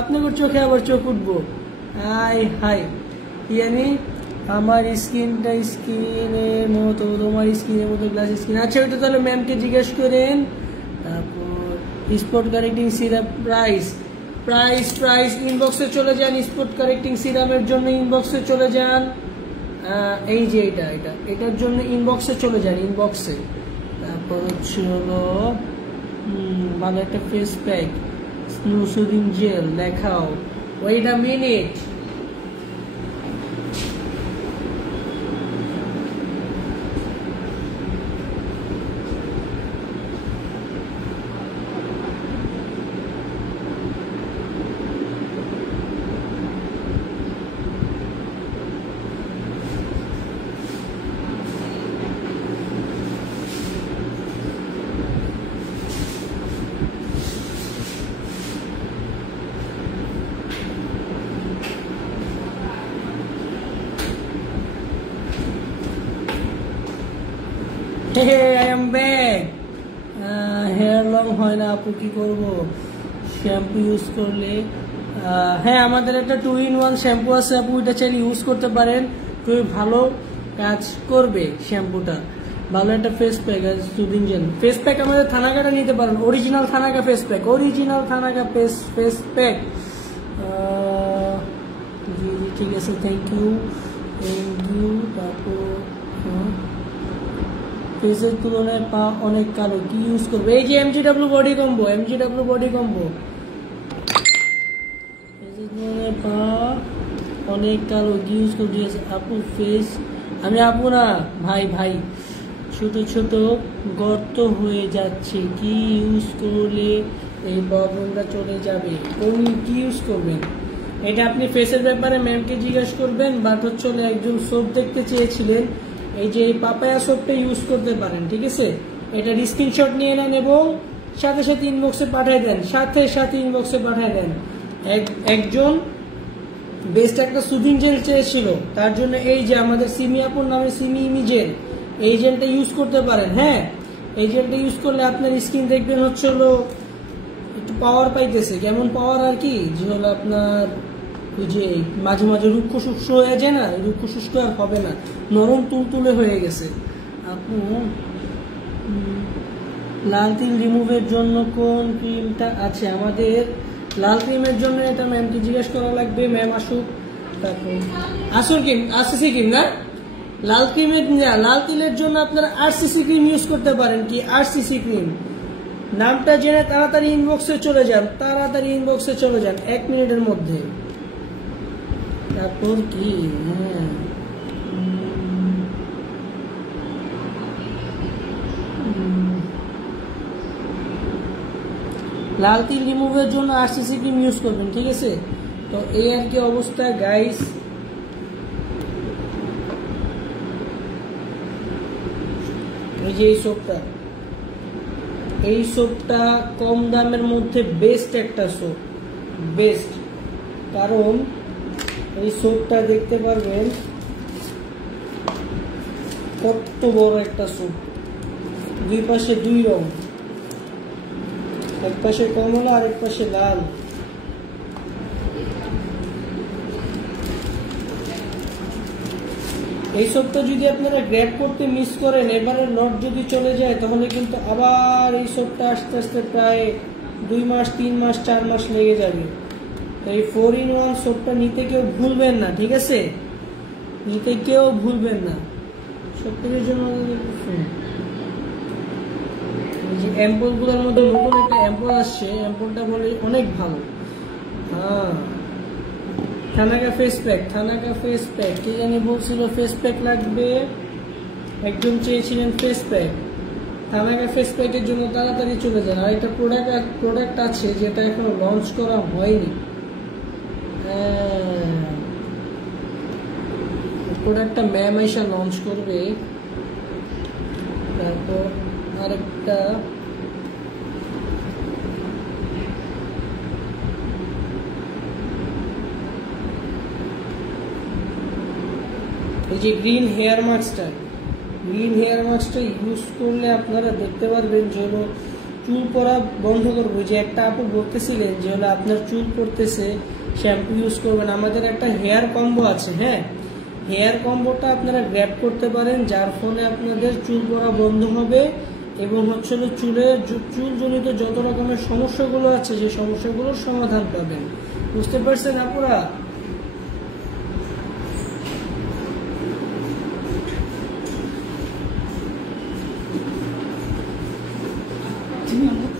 আপনাদের চোখে আবার চোখ উঠবো। হাই ইয়ানি আমার স্কিনটা স্কিনের মতো, তোমার স্কিনের মতো গ্লাস স্কিন। আচ্ছা ওইটা তাহলে ম্যামকে জিজ্ঞেস করেন। তারপর স্পট কারেক্টিং সিরাপ প্রাইস ইনবক্সে চলে যান। স্পট কারেক্টিং সিরাপের জন্য ইনবক্সে চলে যান। এই যে এটার জন্য ইনবক্সে চলে যান, ইনবক্সে। তারপর হচ্ছে হলো ভালো একটা face pack, snow soothing gel দেখাও। Wait a minute, I am back. Hair long হয় না আপু, কি করব? শ্যাম্পু ইউজ করলে হ্যাঁ আমাদের একটা 2-in-1 শ্যাম্পু আছে আপু, এটা চাইলে ইউজ করতে পারেন, খুবই ভালো কাজ করবে শ্যাম্পুটা। ভালো একটা ফেস প্যাক আছে সুদিং জেল ফেস প্যাক, আমাদের থানাকাটা নিতে পারেন, original thanaka face pack, original thanaka face pack. জি জি ঠিক আছে, থ্যাংক ইউ। তারপর ফেসের তুলনায় পা অনেক কালো, কি ইউজ করবে? এই যে MGW বডি কম্বো, ফেসের তুলনায় পা অনেক কালো, কি ইউজ করবে আপু? ফেস আমি আপু না ভাই, ছোট ছোট গর্ত হয়ে যাচ্ছে, কি ইউজ করলে এই প্রবলেমটা চলে যাবে? কোন কি ইউজ করবেন? এটা আপনি ফেসের ব্যাপারে ম্যামকে জিজ্ঞেস করবেন। বাট হচ্ছে একজন সোপ দেখতে চেয়েছিলেন, এই যে পাপায়া সোপটা ইউজ করতে পারেন, ঠিক আছে? এটার স্ক্রিনশট নিয়ে নেন এবং সাথে ইনবক্সে পাঠিয়ে দেন, ইনবক্সে পাঠিয়ে দেন। একজন বেস্ট একটা সুদিং জেল চেয়েছিল, তার জন্য এই যে আমাদের সিমি আপুর নামে সিমি ইমিজেল এই জেলটা ইউজ করতে পারেন। হ্যাঁ এই জেলটা ইউজ করলে আপনার স্কিন দেখবেন হচ্ছে হলো একটু পাওয়ার পাইতেছে। কেমন পাওয়ার আর কি, যে হলো আপনার ওই যে মাঝে মাঝে রুক্ষ শুষ্ক হয়ে যায় না, রুক্ষ শুষ্ক আর হবে না, নরম তুলতুলে হয়ে গেছে। আপু লাল তিল রিমুভের জন্য কোন ক্রিমটা আছে? আমাদের লাল ক্রিমের জন্য এটা ম্যামকে জিজ্ঞেস করা লাগবে, ম্যাম আসুক। তারপর আসুন ক্রিম, RCC ক্রিম না, লাল ক্রিমের না, লাল তিলের জন্য আপনারা RCC ক্রিম ইউজ করতে পারেন। কি RCC ক্রিম নামটা জেনে তাড়াতাড়ি ইনবক্সে চলে যান, 1 মিনিটের মধ্যে। তারপর কি লাল তিল রিমুভের জন্য RCC ক্রিম ইউজ করবেন, ঠিক আছে? তো এই আর কি অবস্থা গাইস। এই যে এই সোপটা কম দামের মধ্যে বেস্ট একটা সোপ, বেস্ট। কারণ এই সোপটা দেখতে পারবেন কত বড় একটা সোপ, দুই পাশে 2 রং, এক পাশে কমলা আর এক পাশে লাল। এই সোপটা যদি আপনারা গ্র্যাব করতে মিস করেন, এবারে নট যদি চলে যায়, তাহলে কিন্তু আবার এই সোপটা আস্তে আস্তে প্রায় 2 মাস 3 মাস 4 মাস লেগে যাবে। এই 4-in-1 সোপটা নিতে কেউ ভুলবেন না, ঠিক আছে? নিতে কেউ ভুলবেন না। সবকিছুর জন্য এই যে অ্যাম্পলগুলোর মধ্যে নতুন একটা অ্যাম্পল আসছে, অ্যাম্পলটা বলে অনেক ভালো। হ্যাঁ থানাকা ফেস প্যাক, কে জানি বলছিল ফেস প্যাক লাগবে, একজন চেয়েছিলেন ফেস প্যাক। থানাকা ফেস প্যাকের জন্য তাড়াতাড়ি চলে যান। আর একটা প্রোডাক্ট আছে যেটা এখনো লঞ্চ করা হয়নি, প্রোডাক্টটা ম্যাম আইসা লঞ্চ করবে। তারপর আরেকটা এই যে গ্রিন হেয়ার মাস্কটা ইউজ করলে আপনারা দেখতে পারবেন যে হলো চুল পড়া বন্ধ করবে। যে একটা আপু বলতেছিলেন যে হলো আপনার চুল পড়তেছে, শ্যাম্পু ইউজ করবেন। আমাদের একটা হেয়ার কম্বো আছে, হ্যাঁ হেয়ার কম্বোটা আপনারা গ্র্যাব করতে পারেন, যার ফলে আপনাদের চুল পড়া বন্ধ হবে এবং হচ্ছে চুলজনিত যত রকমের সমস্যাগুলো আছে যে সমস্যাগুলোর সমাধান পাবেন। বুঝতে পারছেন আপুরা?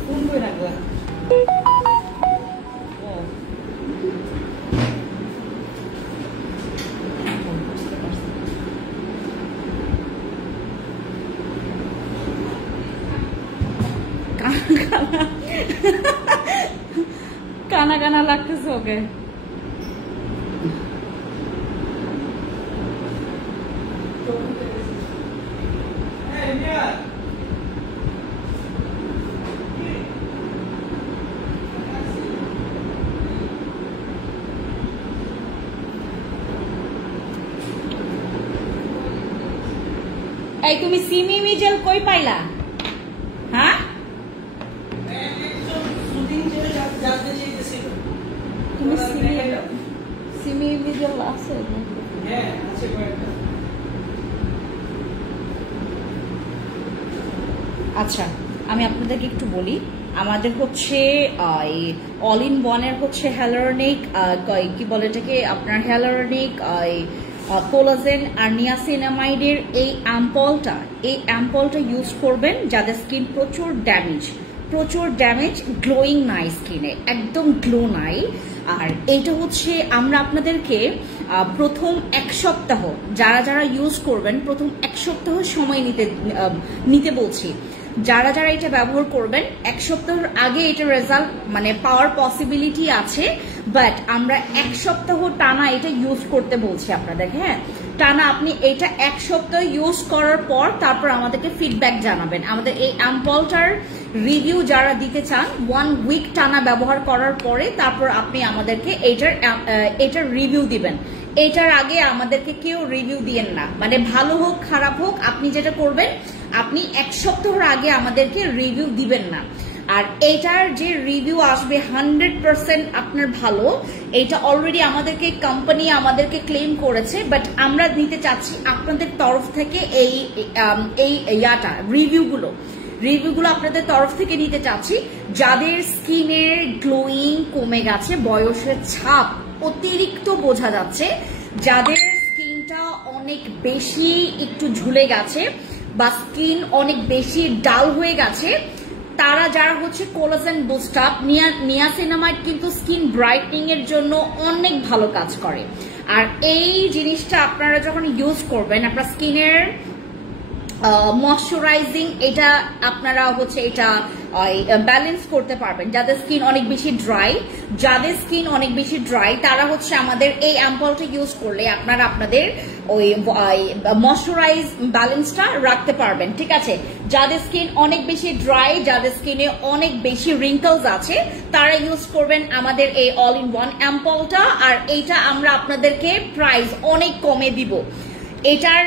ফোন করে রাখবা। কানা কানা লাগতেছে ওকে। এই তুমি সিমি মিজেল কই পাইলা? হ্যাঁ তুমি সিমি মিজেল আছে? হ্যাঁ আছে কয়েকটা। আচ্ছা আমি আপনাদেরকে একটু বলি, আমাদের হচ্ছে অল ইন ওয়ানের হচ্ছে হ্যালোরনিক কি বলে এটাকে আপনার হ্যালোরনিক কোলাজেন আর নিয়াসিনামাইডের এই অ্যাম্পলটা ইউজ করবেন যাদের স্কিন প্রচুর ড্যামেজ, গ্লোয়িং নাই, স্কিনে একদম গ্লো নাই। আর এইটা হচ্ছে আমরা আপনাদেরকে প্রথম 1 সপ্তাহ যারা ইউজ করবেন প্রথম 1 সপ্তাহ সময় নিতে বলছি। যারা এটা ব্যবহার করবেন 1 সপ্তাহের আগে এটা রেজাল্ট মানে পাওয়ার পসিবিলিটি আছে, বাট আমরা 1 সপ্তাহ টানা এটা ইউজ করতে বলছি আপনাদের। হ্যাঁ টানা আপনি এটা 1 সপ্তাহ ইউজ করার পর তারপর আমাদেরকে ফিডব্যাক জানাবেন। আমাদের এই অ্যাম্পলটার রিভিউ যারা দিতে চান 1 উইক টানা ব্যবহার করার পরে তারপর আপনি আমাদেরকে এটার রিভিউ দিবেন। এটার আগে আমাদেরকে কেউ রিভিউ দিয়েন না, মানে ভালো হোক খারাপ হোক আপনি যেটা করবেন আপনি 1 সপ্তাহের আগে আমাদেরকে রিভিউ দিবেন না। আর এটার যে রিভিউ আসবে 100% আপনার ভালো, এটা অলরেডি কোম্পানি আমাদেরকে ক্লেম করেছে, বাট আমরা দিতে চাচ্ছি আপনাদের তরফ থেকে এই রিভিউগুলো আপনাদের তরফ থেকে নিতে চাচ্ছি। যাদের স্কিনের গ্লোয়িং কমে গেছে, বয়সের ছাপ অতিরিক্ত বোঝা যাচ্ছে, যাদের স্কিনটা অনেক বেশি একটু ঝুলে গেছে বা স্কিন অনেক বেশি ডাল হয়ে গেছে, তারা যারা হচ্ছে কোলাজেন বুস্ট আপ, নিয়াসিনামাইড কিন্তু স্কিন ব্রাইটনিং এর জন্য অনেক ভালো কাজ করে। আর এই জিনিসটা আপনারা যখন ইউজ করবেন আপনার স্কিনের ময়শ্চারাইজিং এটা আপনারা হচ্ছে এটা ব্যালেন্স করতে পারবেন। যাদের স্কিন অনেক বেশি ড্রাই তারা হচ্ছে আমাদের এই অ্যাম্পলটা ইউজ করলে আপনারা আপনাদের ওই ময়শ্চারাইজ ব্যালেন্সটা রাখতে পারবেন। ঠিক আছে, যাদের স্কিন অনেক বেশি ড্রাই, যাদের স্কিনে অনেক বেশি রিঙ্কলস আছে তারা ইউজ করবেন আমাদের এই অল ইন ওয়ান অ্যাম্পলটা। আর এইটা আমরা আপনাদেরকে প্রাইস অনেক কমে দিব। এটার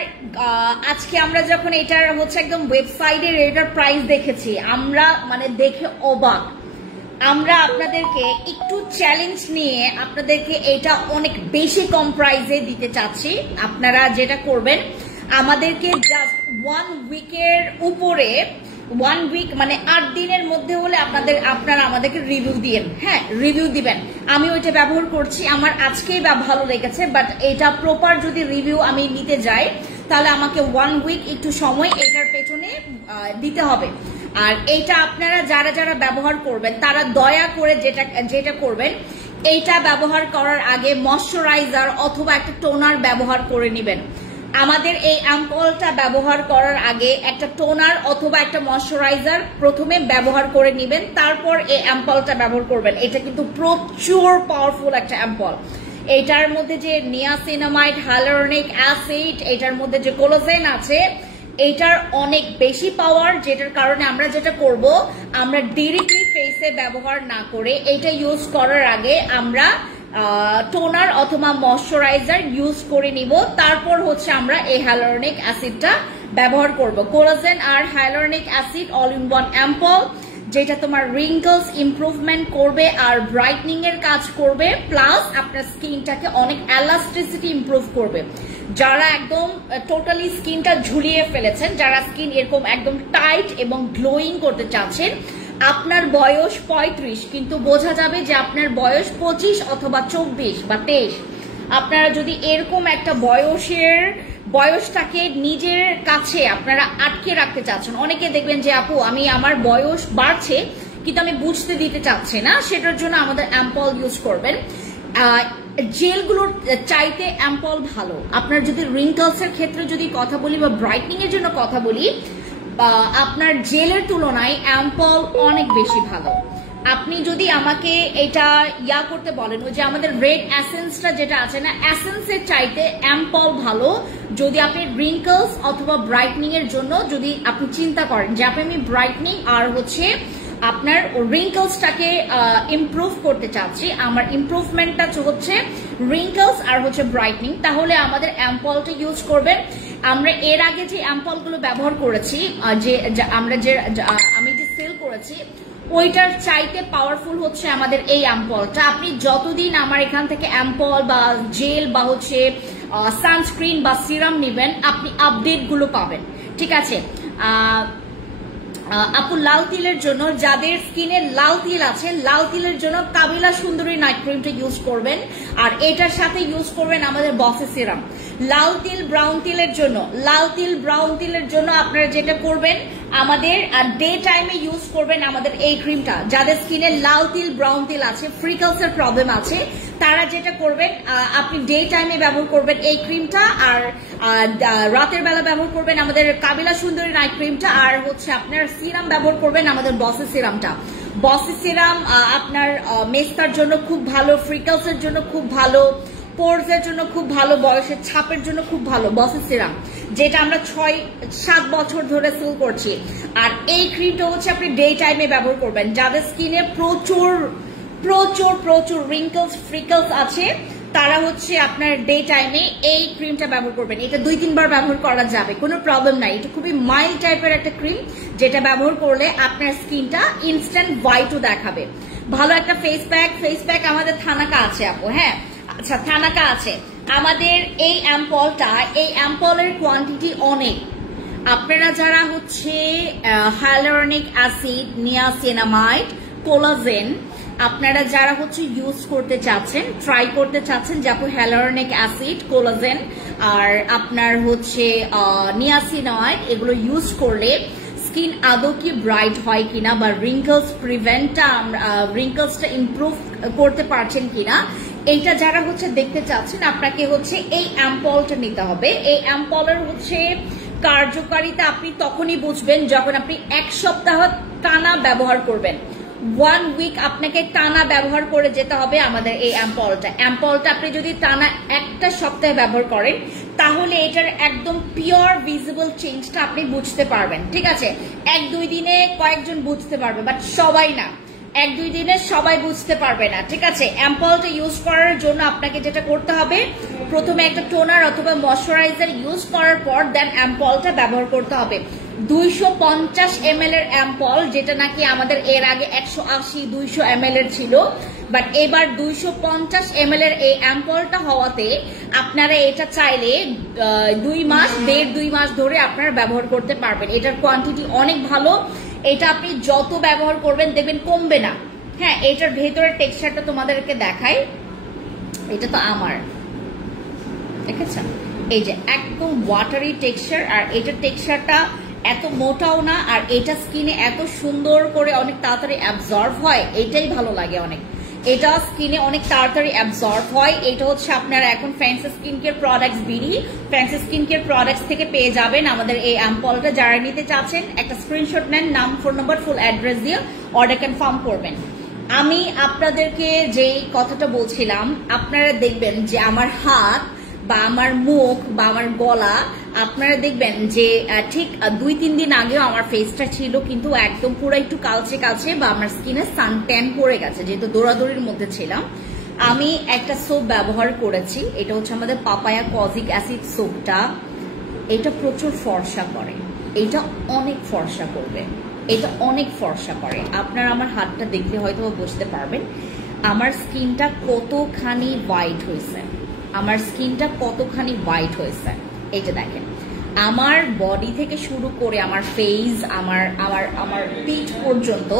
আজকে আমরা যখন এটার হচ্ছে একদম ওয়েবসাইটের এটার প্রাইস দেখেছি, আমরা মানে দেখে অবাক। আমরা আপনাদেরকে একটু চ্যালেঞ্জ নিয়ে আপনাদেরকে এটা অনেক বেশি কম প্রাইসে দিতে চাচ্ছি। আপনারা যেটা করবেন আমাদেরকে জাস্ট 1 উইকের উপরে 1 উইক মানে 8 দিনের মধ্যে হলে আপনারা আমাদেরকে রিভিউ দিবেন। হ্যাঁ রিভিউ দিবেন। আমি ওইটা ব্যবহার করছি, আমার আজকেই ভালো লেগেছে, বাট এটা প্রপার যদি রিভিউ আমি নিতে যাই তাহলে আমাকে 1 উইক একটু সময় এটার পেছনে দিতে হবে। আর এইটা আপনারা যারা ব্যবহার করবেন তারা দয়া করে যেটা করবেন, এইটা ব্যবহার করার আগে ময়শ্চারাইজার অথবা একটা টোনার ব্যবহার করে নেবেন। আমাদের এই অ্যাম্পলটা ব্যবহার করার আগে একটা টোনার অথবা একটা ময়শ্চারাইজার প্রথমে ব্যবহার করে নেবেন, তারপর এই অ্যাম্পলটা ব্যবহার করবেন। এটা কিন্তু প্রচুর পাওয়ারফুল একটা অ্যাম্পল। এটার মধ্যে যে নিয়াসিনামাইড, হাইয়ালুরনিক অ্যাসিড, এটার মধ্যে যে কোলাজেন আছে, এটার অনেক বেশি পাওয়ার, যেটার কারণে আমরা যেটা করব, আমরা ডিরেক্টলি ফেসে ব্যবহার না করে এটা ইউজ করার আগে আমরা টোনার অথবা ময়শ্চারাইজার ইউজ করে নিব, তারপর হচ্ছে আমরা এই হাইয়ালুরনিক অ্যাসিডটা ব্যবহার করব। কোলাজেন আর hyaluronic acid all in one ampoule যেটা তোমার রিঙ্কলস ইমপ্রুভমেন্ট করবে আর ব্রাইটনিং এর কাজ করবে, প্লাস আপনার স্কিনটাকে অনেক এলাস্টিসিটি ইমপ্রুভ করবে। যারা একদম টোটালি স্কিনটা ঝুলিয়ে ফেলেছেন, যারা স্কিন এরকম একদম টাইট এবং গ্লোয়িং করতে চাচ্ছেন, আপনার বয়স 35 কিন্তু বোঝা যাবে যে আপনার বয়স 25 অথবা 24 বা 23। আপনারা যদি এরকম একটা বয়সটাকে নিজের কাছে আপনারা আটকে রাখতে চাচ্ছেন, অনেকে দেখবেন যে আপু আমি আমার বয়স বাড়ছে কিন্তু আমি বুঝতে দিতে চাচ্ছি না, সেটার জন্য আমাদের অ্যাম্পল ইউজ করবেন। জেলগুলোর চাইতে অ্যাম্পল ভালো। আপনার যদি রিঙ্কলস এর ক্ষেত্রে যদি কথা বলি বা ব্রাইটনিং এর জন্য কথা বলি, আপনার জেলের তুলনায় অ্যাম্পল অনেক বেশি ভালো। আপনি যদি আমাকে এটা করতে বলেন, ওই যে আমাদের রেড এসেন্সটা যেটা আছে না, এসেন্সের চাইতে অ্যাম্পল ভালো যদি আপনি রিঙ্কলস অথবা ব্রাইটনিং এর জন্য যদি আপনি চিন্তা করেন যে আপনি ব্রাইটনিং আর হচ্ছে আপনার রিঙ্কলসটাকে ইমপ্রুভ করতে চাচ্ছি, আমার ইমপ্রুভমেন্টটা হচ্ছে রিঙ্কলস আর হচ্ছে ব্রাইটনিং, তাহলে আমাদের অ্যাম্পলটা ইউজ করবেন। আমরা এর আগে যে অ্যাম্পলগুলো ব্যবহার করেছি, আমি যে সেল করেছি, ওইটার চাইতে পাওয়ারফুল হচ্ছে আমাদের এই অ্যাম্পলটা। আপনি যতদিন আমার এখান থেকে অ্যাম্পল বা জেল বা হচ্ছে সানস্ক্রিন বা সিরাম নেবেন, আপনি আপডেট গুলো পাবেন। ঠিক আছে আপু, লাল তিলের জন্য যাদের স্কিনে লাল তিল আছে, লাল তিলের জন্য কামিলা সুন্দরী নাইট ক্রিমটা ইউজ করবেন, আর এটার সাথে ইউজ করবেন আমাদের বসে সিরাম। লাল তিল ব্রাউন তিলের জন্য, আপনারা যেটা করবেন আমাদের ডে টাইমে ইউজ করবেন আমাদের এই ক্রিমটা। যাদের স্কিনে লাল তিল ব্রাউন তিল আছে, ফ্রিকলস এর প্রবলেম আছে, তারা যেটা করবেন আপনি ডে টাইমে ব্যবহার করবেন এই ক্রিমটা, আর রাতের বেলা ব্যবহার করবেন আমাদের কাবিলা সুন্দরী নাইট ক্রিমটা, আর হচ্ছে আপনার সিরাম ব্যবহার করবেন আমাদের বসে সিরামটা। বসে সিরাম আপনার মেস্তার জন্য খুব ভালো, ফ্রিকলস এর জন্য খুব ভালো, পোরস এর জন্য খুব ভালো, বয়সের ছাপের জন্য খুব ভালো বসে সিরাম, যেটা আমরা 6-7 বছর ধরে সেল করছি। আর এই ক্রিমটা হচ্ছে আপনি ডে টাইমে ব্যবহার করবেন। যাদের স্কিনে প্রচুর প্রচুর প্রচুর রিঙ্কলস ফ্রিকলস আছে, তারা হচ্ছে আপনার ডে টাইমে এই ক্রিমটা ব্যবহার করবেন। এটা 2-3 বার ব্যবহার করা যাবে, কোনো প্রবলেম নাই। এটা খুবই মাইল্ড টাইপের একটা ক্রিম, যেটা ব্যবহার করলে আপনার স্কিনটা ইনস্ট্যান্ট হোয়াইটও দেখাবে। ভালো একটা ফেস প্যাক আমাদের থানাকা আছে আপু। হ্যাঁ আচ্ছা, থানাকা আছে আমাদের এই অ্যাম্পলের কোয়ান্টিটি অনেক। আপনারা যারা হচ্ছে হাইয়ালুরনিক অ্যাসিড, নিয়াসিনামাইড, কোলাজেন আপনারা যারা হচ্ছে ইউজ করতে চাচ্ছেন, ট্রাই করতে চাচ্ছেন, যাকে হাইয়ালুরনিক অ্যাসিড, কোলাজেন আর আপনার হচ্ছে নিয়াসিনামাইড, এগুলো ইউজ করলে স্কিন আদৌ কি ব্রাইট হয় কিনা বা রিঙ্কলসটা ইমপ্রুভ করতে পারছেন কিনা, এইটা যারা হচ্ছে দেখতে চাচ্ছেন, আপনাকে হচ্ছে এই অ্যাম্পলটা নিতে হবে। এই অ্যাম্পলের হচ্ছে কার্যকারিতা আপনি তখনই বুঝবেন যখন আপনি 1 সপ্তাহ টানা ব্যবহার করবেন। 1 উইক আপনাকে টানা ব্যবহার করে যেতে হবে আমাদের এই অ্যাম্পলটা আপনি যদি টানা 1টা সপ্তাহে ব্যবহার করেন, তাহলে এটার একদম পিওর ভিজিবল চেঞ্জটা আপনি বুঝতে পারবেন। ঠিক আছে, 1-2 দিনে কয়েকজন বুঝতে পারবে, বাট সবাই না, 1-2 দিনে সবাই বুঝতে পারবে না। ঠিক আছে, অ্যাম্পলটা ইউজ করার জন্য আপনাকে যেটা করতে হবে, প্রথমে একটা টোনার অথবা ময়শ্চারাইজার ইউজ করার পর দেন অ্যাম্পলটা ব্যবহার করতে হবে। 250 ml এর অ্যাম্পল, যেটা নাকি আমাদের এর আগে 180-200 ml এর ছিল, বাট এবার 250 ml এর এই অ্যাম্পলটা হওয়াতে আপনারা এটা চাইলে 1.5-2 মাস ধরে আপনারা ব্যবহার করতে পারবেন। এটার কোয়ান্টিটি অনেক ভালো, এটা আপনি যত ব্যবহার করবেন দেখবেন কমবে না। হ্যাঁ, এটার ভেতরের টেক্সচারটা তোমাদেরকে দেখাই, এটা তো আমার দেখেছেন, এই যে একদম ওয়াটারি টেক্সচার, আর এটার টেক্সচারটা এত মোটাও না, আর এটা স্কিনে এত সুন্দর করে অনেক তাড়াতাড়ি অ্যাবজর্ব হয়, এটাই ভালো লাগে অনেক। এটা স্কিনে অনেক তাড়াতাড়ি অ্যাবজর্ব হয়। এটা হচ্ছে আপনারা এখন fancy skin care products fancy skin care products থেকে পেয়ে যাবেন আমাদের এই অ্যাম্পলটা। যারা নিতে চাচ্ছেন একটা স্ক্রিনশট নেন, নাম, ফোন নাম্বার, ফুল অ্যাড্রেস দিয়ে অর্ডার কনফার্ম করবেন। আমি আপনাদেরকে যে কথাটা বলছিলাম, আপনারা দেখবেন যে আমার হাত বা আমার মুখ বা আমার গলা, আপনারা দেখবেন যে ঠিক 2-3 দিন আগেও আমার ফেসটা ছিল কিন্তু একদম পুরো একটু কালচে বা আমার স্কিনে সান ট্যান পড়ে গেছে, যেহেতু দৌড়াদৌড়ির মধ্যে ছিলাম। আমি একটা সোপ ব্যবহার করেছি, এটা হচ্ছে আমাদের পাপায়া কজিক অ্যাসিড সোপটা। এটা প্রচুর ফর্সা করে, এটা অনেক ফর্সা করবে। এটা অনেক ফর্সা করে। আপনারা আমার হাতটা দেখলে হয়তো বুঝতে পারবেন আমার স্কিনটা কতখানি হোয়াইট হয়েছে, আমার স্কিনটা কতখানি হোয়াইট হয়েছে। এইটা দেখেন, আমার বডি থেকে শুরু করে আমার ফেস, আমার আমার আমার পিঠ পর্যন্ত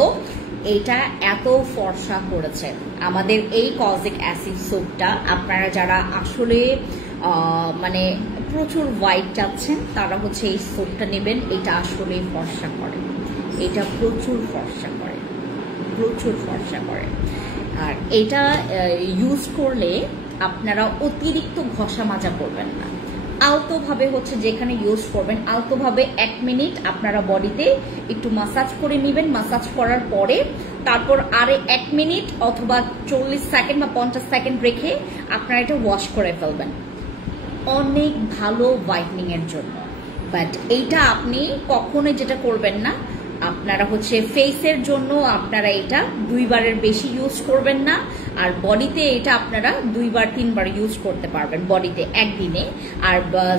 এটা এত ফর্সা করেছে আমাদের এই কজিক অ্যাসিড সোপটা। আপনারা যারা আসলে মানে প্রচুর হোয়াইট চাচ্ছেন তারা হচ্ছে এই সোপটা নেবেন। এটা আসলে ফর্সা করে, এটা প্রচুর ফর্সা করে, প্রচুর ফর্সা করে। আর এটা ইউজ করলে আপনারা অতিরিক্ত ঘষা মাজা করবেন না, আলতোভাবে হচ্ছে যেখানে ইউজ করবেন আলতোভাবে 1 মিনিট আপনারা বডিতে একটু মাসাজ করে নেবেন। মাসাজ করার পরে তারপর আরে 1 মিনিট অথবা 40 সেকেন্ড বা 50 সেকেন্ড রেখে আপনারা এটা ওয়াশ করে ফেলবেন, অনেক ভালো হোয়াইটনিং এর জন্য। বাট এইটা আপনি কখনোই যেটা করবেন না, আপনারা হচ্ছে ফেসের জন্য আপনারা এটা 2 বারের বেশি ইউজ করবেন না। আর বডিতে এটা আপনারা 2 বার 3 বার ইউজ করতে পারবেন বডিতে একদিনে। আর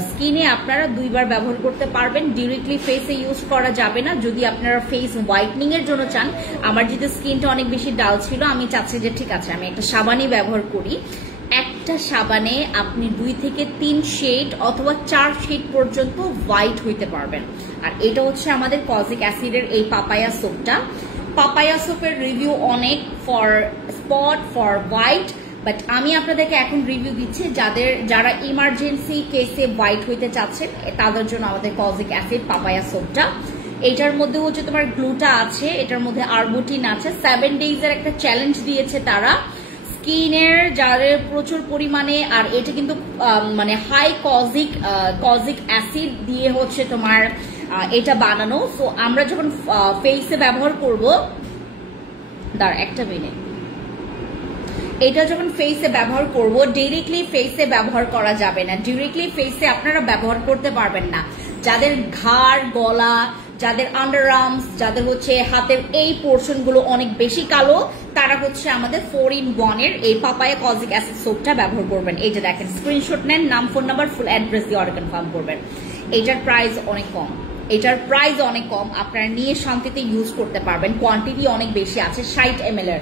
স্কিনে আপনারা 2 বার ব্যবহার করতে পারবেন, ডিরেক্টলি ফেসে ইউজ করা যাবে না। যদি আপনারা ফেস হোয়াইটনিং এর জন্য চান, আমার যেহেতু স্কিনটা অনেক বেশি ডাল ছিল, আমি চাচ্ছি যে ঠিক আছে আমি একটা সাবানই ব্যবহার করি। একটা সাবানে আপনি 2 থেকে 3 শেড অথবা 4 শেড পর্যন্ত হোয়াইট হইতে পারবেন। আর এটা হচ্ছে আমাদের কজিক অ্যাসিডের এই পাপায়া সোপটা। পাপায়া সোপের রিভিউ অনেক for spot, for white, but আমি আপনাদেরকে এখন রিভিউ দিচ্ছি যারা ইমার্জেন্সি কেসে হোয়াইট হইতে চাচ্ছেন তাদের জন্য আমাদের কজিক অ্যাসিড পাপায়া সোপটা। এটার মধ্যে হচ্ছে তোমার গ্লুটা আছে, এটার মধ্যে আরবুটিন আছে। 7 ডেজের একটা চ্যালেঞ্জ দিয়েছে তারা স্কিনের যাদের প্রচুর পরিমাণে। আর এটা কিন্তু মানে হাই কজিক অ্যাসিড দিয়ে হচ্ছে তোমার এটা বানানো। সো আমরা যখন ফেসে ব্যবহার করব, একটা মিনিট, এটা যখন ফেসে ব্যবহার করব ডিরেক্টলি ফেসে ব্যবহার করা যাবে না, ডিরেক্টলি ফেসে আপনারা ব্যবহার করতে পারবেন না। যাদের ঘাড়, গলা, যাদের আন্ডার আর্মস, যাদের হচ্ছে হাতের এই পোর্শন গুলো অনেক বেশি কালো, তারা হচ্ছে আমাদের 4-in-1 এর এই পাপায়া কজিক অ্যাসিড সোপটা ব্যবহার করবেন। এই যে দেখেন, স্ক্রিনশট নেন, নাম, ফোন নাম্বার, ফুল অ্যাড্রেস দিয়ে অর্ডার কনফার্ম করবেন। এটার প্রাইস অনেক কম, এটার প্রাইস অনেক কম, আপনারা নিয়ে শান্তিতে ইউজ করতে পারবেন। কোয়ান্টিটি অনেক বেশি আছে, 60 ml এর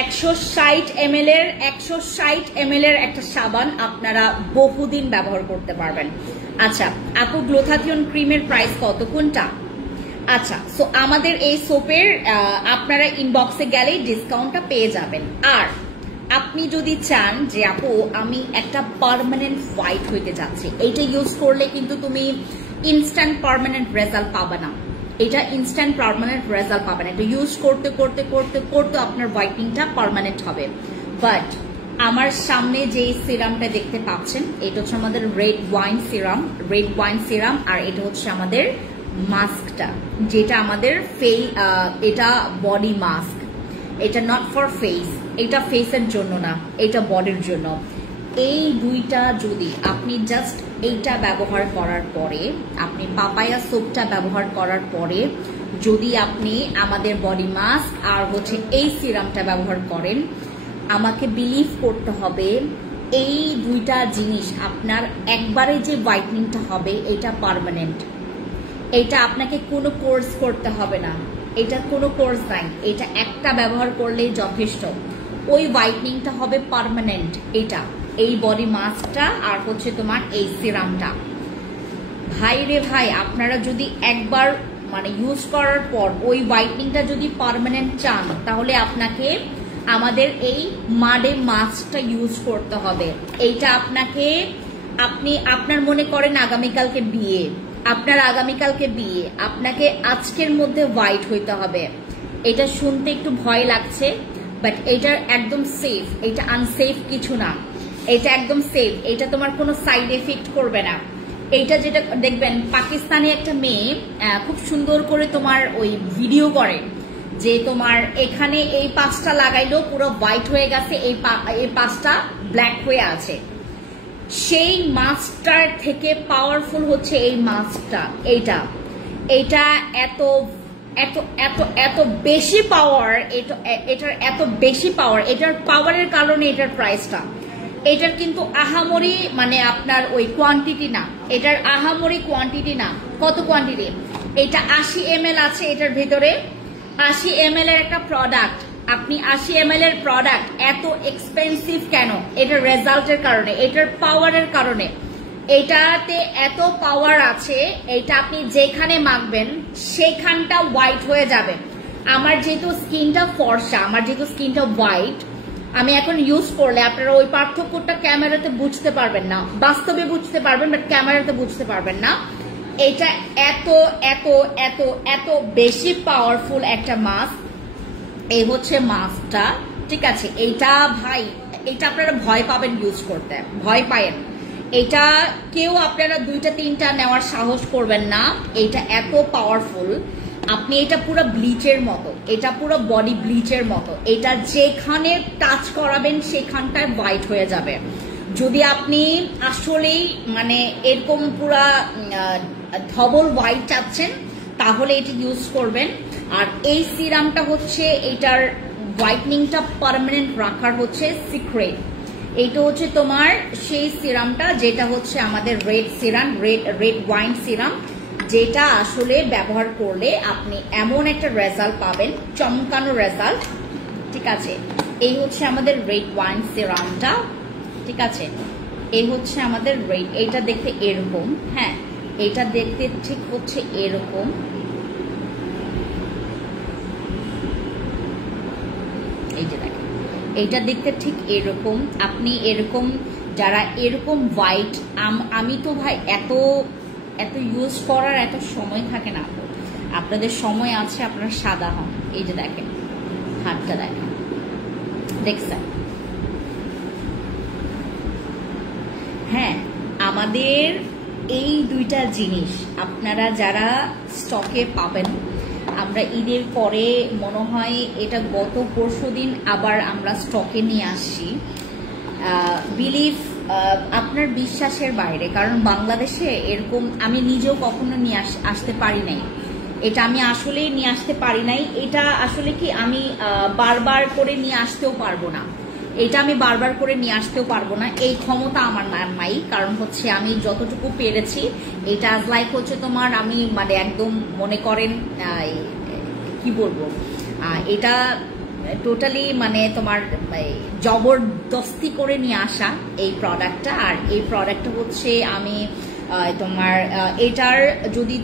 160 ml এর একটা সাবান আপনারা বহুদিন ব্যবহার করতে পারবেন। আচ্ছা আপু, গ্লোথাথিয়ন ক্রিমের প্রাইস কত কোনটা? আচ্ছা, সো আমাদের এই সোপের আপনারা ইনবক্সে গেলেই ডিসকাউন্টটা পেয়ে যাবেন। আর আপনি যদি চান যে আপু আমি একটা পার্মানেন্ট হোয়াইট হইতে যাচ্ছি, এইটা ইউজ করলে কিন্তু তুমি ইনস্ট্যান্ট পার্মানেন্ট রেজাল্ট পাবে না, এটা ইনস্ট্যান্ট পার্মানেন্ট রেজাল্ট পাবে না। এটা ইউজ করতে করতে করতে করতে আপনার হোয়াইটনিংটা পার্মানেন্ট হবে। বাট আমার সামনে যে সিরামটা দেখতে পাচ্ছেন, এটা হচ্ছে আমাদের রেড ওয়াইন সিরাম, আর এটা হচ্ছে আমাদের মাস্কটা, যেটা আমাদের এটা বডি মাস্ক, এটা নট ফর ফেস, এটা ফেসের জন্য না, এটা বডির জন্য। এই দুইটা যদি আপনি জাস্ট এইটা ব্যবহার করার পরে, আপনি পাপায়া সোপটা ব্যবহার করার পরে যদি আপনি আমাদের বডি মাস্ক আর হচ্ছে এই সিরামটা ব্যবহার করেন, আমাকে বিলিভ করতে হবে এই দুইটা জিনিস আপনার একবারে যে হোয়াইটনিংটা হবে এটা পার্মানেন্ট। এটা আপনাকে কোনো কোর্স করতে হবে না, এটা কোনো কোর্স নাই, এটা একটা ব্যবহার করলেই যথেষ্ট, ওই হোয়াইটনিংটা হবে পার্মানেন্ট। এটা এই বডি মাস্কটা আর হচ্ছে তোমার এই সিরামটা, ভাই রে ভাই, আপনারা যদি একবার মানে ইউজ করার পর ওই হোয়াইটনিংটা যদি পার্মানেন্ট চান, তাহলে আপনাকে আমাদের এই মাডে মাস্কটা ইউজ করতে হবে। এইটা আপনার মনে করেন আগামীকালকে বিয়ে, আপনাকে আজকের মধ্যে হোয়াইট হইতে হবে। এটা শুনতে একটু ভয় লাগছে, বাট এটা একদম সেফ, এটা আনসেফ কিছু না, এটা একদম সেফ, এটা তোমার কোনো সাইড এফেক্ট করবে না। এইটা যেটা দেখবেন পাকিস্তানে একটা মেয়ে খুব সুন্দর করে তোমার ওই ভিডিও করে যে তোমার এখানে এই পাঁচটা লাগাইলো পুরো হোয়াইট হয়ে গেছে, এই পাঁচটা ব্ল্যাক হয়ে আছে। সেই মাস্কটার থেকে পাওয়ারফুল হচ্ছে এই মাস্কটা, এটা এত এত এত এত বেশি পাওয়ার, এটার এত বেশি পাওয়ার, এটার পাওয়ারের কারণে এটার প্রাইসটা, এটার কিন্তু আহামরি মানে আপনার ওই কোয়ান্টিটি না, এটার আহামরি কোয়ান্টিটি না। কত কোয়ান্টিটি? এটা 80 ml আছে এটার ভিতরে, 80 ml এর একটা প্রোডাক্ট। আপনি 80 ml এর প্রোডাক্ট এত এক্সপেন্সিভ কেন? এটার রেজাল্টের কারণে, এটার পাওয়ারের কারণে। এটাতে এত পাওয়ার আছে, এটা আপনি যেখানে মাখবেন সেখানটা হোয়াইট হয়ে যাবে। আমার যেহেতু স্কিনটা ফর্সা, আমার যেহেতু স্কিনটা হোয়াইট, আমি এখন ইউজ করলে আপনারা ওই পার্থক্যটা ক্যামেরাতে বুঝতে পারবেন না, বাস্তবে বুঝতে পারবেন বাট ক্যামেরাতে বুঝতে পারবেন না। এটা এত এত এত এত বেশি পাওয়ারফুল একটা মাস্ক। এই হচ্ছে মাস্কটা, ঠিক আছে? এইটা ভাই, এটা আপনারা ভয় পাবেন ইউজ করতে, ভয় পায়েন। এটা কেউ আপনারা 2টা 3টা নেওয়ার সাহস করবেন না, এটা এত পাওয়ারফুল। আপনি এটা পুরো ব্লিচের মতো, এটা পুরো বডি ব্লিচের মতো। এটা যেখানে টাচ করাবেন সেখানটায় হোয়াইট হয়ে যাবে। যদি আপনি আসলেই মানে এরকম পুরা ধবল হোয়াইট চাচ্ছেন তাহলে এটা ইউজ করবেন। আর এই সিরামটা হচ্ছে এটার হোয়াইটনিংটা পার্মানেন্ট রাখার হচ্ছে সিক্রেট। এইটা হচ্ছে তোমার সেই সিরামটা যেটা হচ্ছে আমাদের red serum, red wine serum, যেটা আসলে ব্যবহার করলে আপনি এমন একটা রেজাল্ট পাবেন, চমকানো রেজাল্ট, ঠিক আছে? এই হচ্ছে আমাদের রেড ওয়াইন সিরামটা, ঠিক আছে? এই হচ্ছে আমাদের রেড, এইটা দেখতে এরকম, হ্যাঁ এইটা দেখতে ঠিক হচ্ছে এরকম। এই যে দেখেন, এইটা দেখতে ঠিক এরকম। আপনি এরকম যারা এরকম হোয়াইট, আমি তো ভাই এত এত ইউজ করার এত সময় থাকে না। আপনাদের সময় আছে, আপনারা সাদা হন। এই যে দেখেন হাতটা, দেখেন, দেখছেন? হ্যাঁ, আমাদের এই 2টা জিনিস আপনারা যারা স্টকে পাবেন, আমরা ঈদের পরে মনে হয় এটা গত পরশুদিন আবার আমরা স্টকে নিয়ে আসছি। বিলিভ আপনার বিশ্বাসের বাইরে, কারণ বাংলাদেশে এরকম আমি নিজেও কখনো নিয়ে আসতে পারি নাই। এটা আমি আসলেই নিয়ে আসতে পারি নাই। এটা আসলে কি আমি বারবার করে নিয়ে আসতেও পারবো না, এটা আমি বারবার করে নিয়ে আসতেও পারবো না, এই ক্ষমতা আমার নাই। কারণ হচ্ছে আমি যতটুকু পেরেছি, এটা লাইক হচ্ছে তোমার, আমি মানে একদম মনে করেন কি বলবো, এটা টোটালি মানে তোমার জবরদস্তি করে নিয়ে আসা এই প্রোডাক্টটা। আর এই প্রোডাক্টটা হচ্ছে আমি তোমার এটার যদি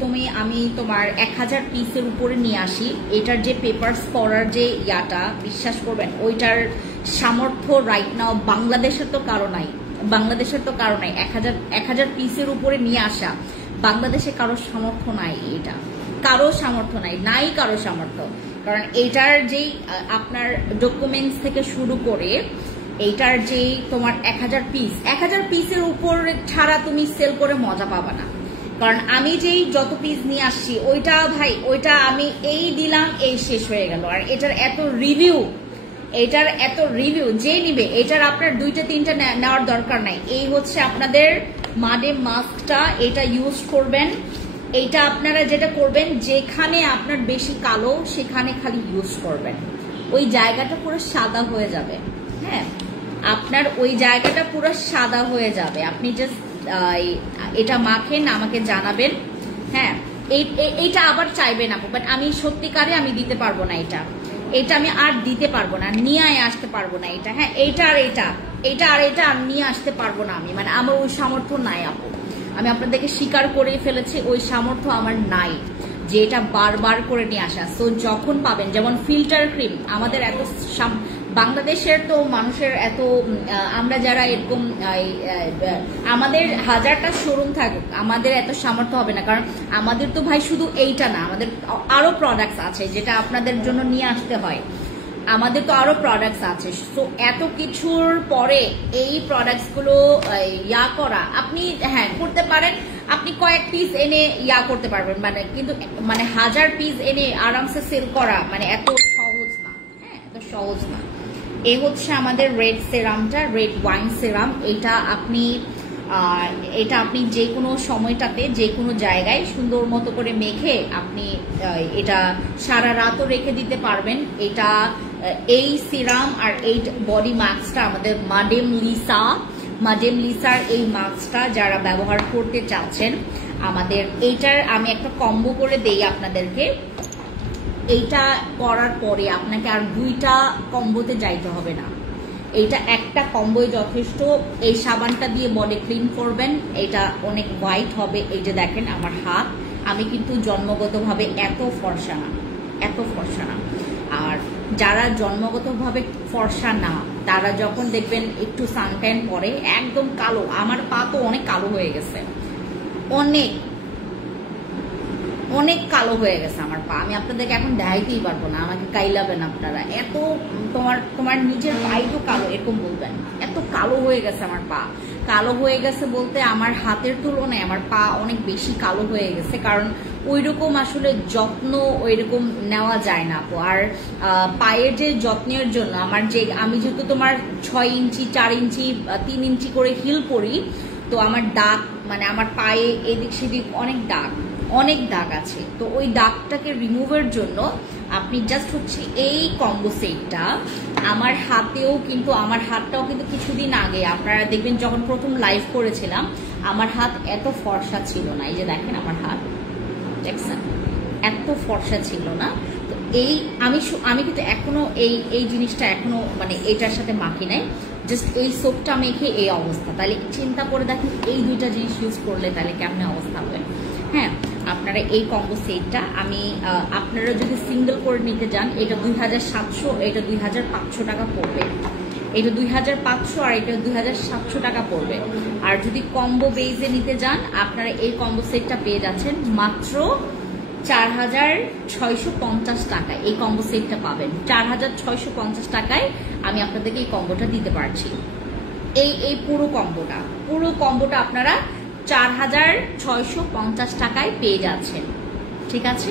আমি তোমার 1000 পিসের উপরে নিয়ে আসি, এটার যে পেপারস করার যে ইয়াটা, বিশ্বাস করবেন ওইটার সামর্থ্য রাইট নাও বাংলাদেশের তো কারো নাই, বাংলাদেশের তো কারো নাই। 1000 পিসের উপরে নিয়ে আসা বাংলাদেশে কারো সামর্থ্য নাই, এটা কারো সামর্থ্য নাই কারো সামর্থ্য। কারণ এটার যেই আপনার ডকুমেন্টস থেকে শুরু করে এইটার যেই তোমার 1000 পিসের উপর ছাড়া তুমি সেল করে মজা পাবা না। কারণ আমি যেই যত পিস নিয়ে আসছি ওইটা ভাই, ওইটা আমি এই দিলাম, এই শেষ হয়ে গেল। আর এটার এত রিভিউ যে নিবে, এটার আপনার 2টা 3টা নেওয়ার দরকার নাই। এই হচ্ছে আপনাদের মাডেম মাস্কটা, এটা ইউজ করবেন। এইটা আপনারা যেটা করবেন, যেখানে আপনার বেশি কালো সেখানে খালি ইউজ করবেন, ওই জায়গাটা পুরো সাদা হয়ে যাবে। হ্যাঁ, আপনার ওই জায়গাটা পুরো সাদা হয়ে যাবে। আপনি জাস্ট এটা মাখেন, আমাকে জানাবেন। হ্যাঁ, এইটা আবার চাইবেন আপু, বাট আমি সত্যিকারে আমি দিতে পারবো না, এটা আমি আর দিতে পারবো না, নিয়ে আসতে পারবো না এটা। হ্যাঁ, এইটা আর এটা আর নিয়ে আসতে পারবো না আমি, মানে আমার ওই সামর্থ্য নাই আপু। আমি আপনাদেরকে স্বীকার করে ফেলেছি, ওই সামর্থ্য আমার নাই যে এটা বারবার করে নিয়ে আসা। সো যখন পাবেন, যেমন ফিল্টার ক্রিম, আমাদের এত বাংলাদেশের তো মানুষের এত, আমরা যারা এরকম আমাদের 1000টা শোরুম থাকুক, আমাদের এত সামর্থ্য হবে না। কারণ আমাদের তো ভাই শুধু এইটা না, আমাদের আরো প্রোডাক্টস আছে যেটা আপনাদের জন্য নিয়ে আসতে হয়, আমাদের তো আরো প্রোডাক্টস আছে। তো এত কিছুর পরে এই প্রোডাক্টস গুলো ইয়া করা, আপনি হ্যাঁ করতে পারেন, আপনি কয়েক পিস এনে ইয়া করতে পারবেন, মানে কিন্তু মানে 1000 পিস এনে আরামসে সেল করা মানে এত সহজ না। হ্যাঁ, এত সহজ না। এই হচ্ছে আমাদের রেড সিরামটা, রেড ওয়াইন সিরাম। এটা আপনি যে কোনো সময়টাতে যে কোনো জায়গায় সুন্দর মতো করে মেখে আপনি এটা সারা রাতও রেখে দিতে পারবেন। এটা এই সিরাম আর এই বডি মাস্কটা আমাদের মাডেম লিসার এই মাস্কটা যারা ব্যবহার করতে চাচ্ছেন, আমাদের এইটার আমি একটা কম্বো করে দেই আপনাদেরকে। এইটা করার পরে আপনাকে আর 2টা কম্বোতে যাইতে হবে না, এইটা একটা কম্বোই যথেষ্ট। এই সাবানটা দিয়ে বডি ক্লিন করবেন, এটা অনেক হোয়াইট হবে। এই যে দেখেন আমার হাত, আমি কিন্তু জন্মগতভাবে এত ফর্সা না, এত ফর্সা না। আর যারা জন্মগতভাবে ফর্সা না, তারা যখন দেখবেন একটু সানট্যান পরে একদম কালো, আমার পা তো অনেক কালো হয়ে গেছে, অনেক অনেক কালো হয়ে গেছে আমার পা। আমি আপনাদেরকে এখন দেখাইতেই পারবো না, আমাকে কাইলাবেন আপনারা। এত তোমার নিজের পাই তো কালো, এরকম বলবেন। এত কালো হয়ে গেছে আমার পা। কালো হয়ে গেছে বলতে আমার হাতের তুলনায় আমার পা অনেক বেশি কালো হয়ে গেছে, কারণ ওইরকম আসলে যত্ন ওইরকম নেওয়া যায় না। আর পায়ের যে যত্নের জন্য আমি যেহেতু তোমার 6 ইঞ্চি 4 ইঞ্চি 3 ইঞ্চি করে হিল পরি, তো আমার দাগ মানে আমার পায়ে এদিক সেদিক অনেক দাগ আছে। তো ওই দাগটাকে রিমুভের জন্য আপনি জাস্ট হচ্ছে এই কম্বো সেটটা আমার হাতটাও কিন্তু কিছুদিন আগে আপনারা দেখবেন যখন প্রথম লাইভ করেছিলাম, আমার হাত এত ফর্সা ছিল না। এই যে দেখেন আমার হাত, দেখছেন, এত ফর্সা ছিল না। তো আমি কিন্তু এখনো এই জিনিসটা এখনো মানে এইটার সাথে মাখি নাই, জাস্ট এই সোপটা মেখে এই অবস্থা। তাহলে চিন্তা করে দেখেন এই 2টা জিনিস ইউজ করলে তাহলে কেমন অবস্থা হবে। হ্যাঁ, আপনারা এই কম্বো সেটটা আপনারা যদি সিঙ্গেল করে নিতে যান, এটা 2700, এটা 2500 টাকা পড়বে। এটা 2500 আর এটা 2700 টাকা পড়বে। আর যদি কম্বো বেজে নিতে যান, আপনারা এই কম্বো সেটটা পেয়ে যাচ্ছেন মাত্র 4650 টাকায়। এই কম্বো সেটটা পাবেন 4650 টাকায়। আমি আপনাদেরকে এই কম্বোটা দিতে পারছি। এই পুরো কম্বোটা আপনারা 4650 টাকায় পেয়ে যাচ্ছেন। ঠিক আছে,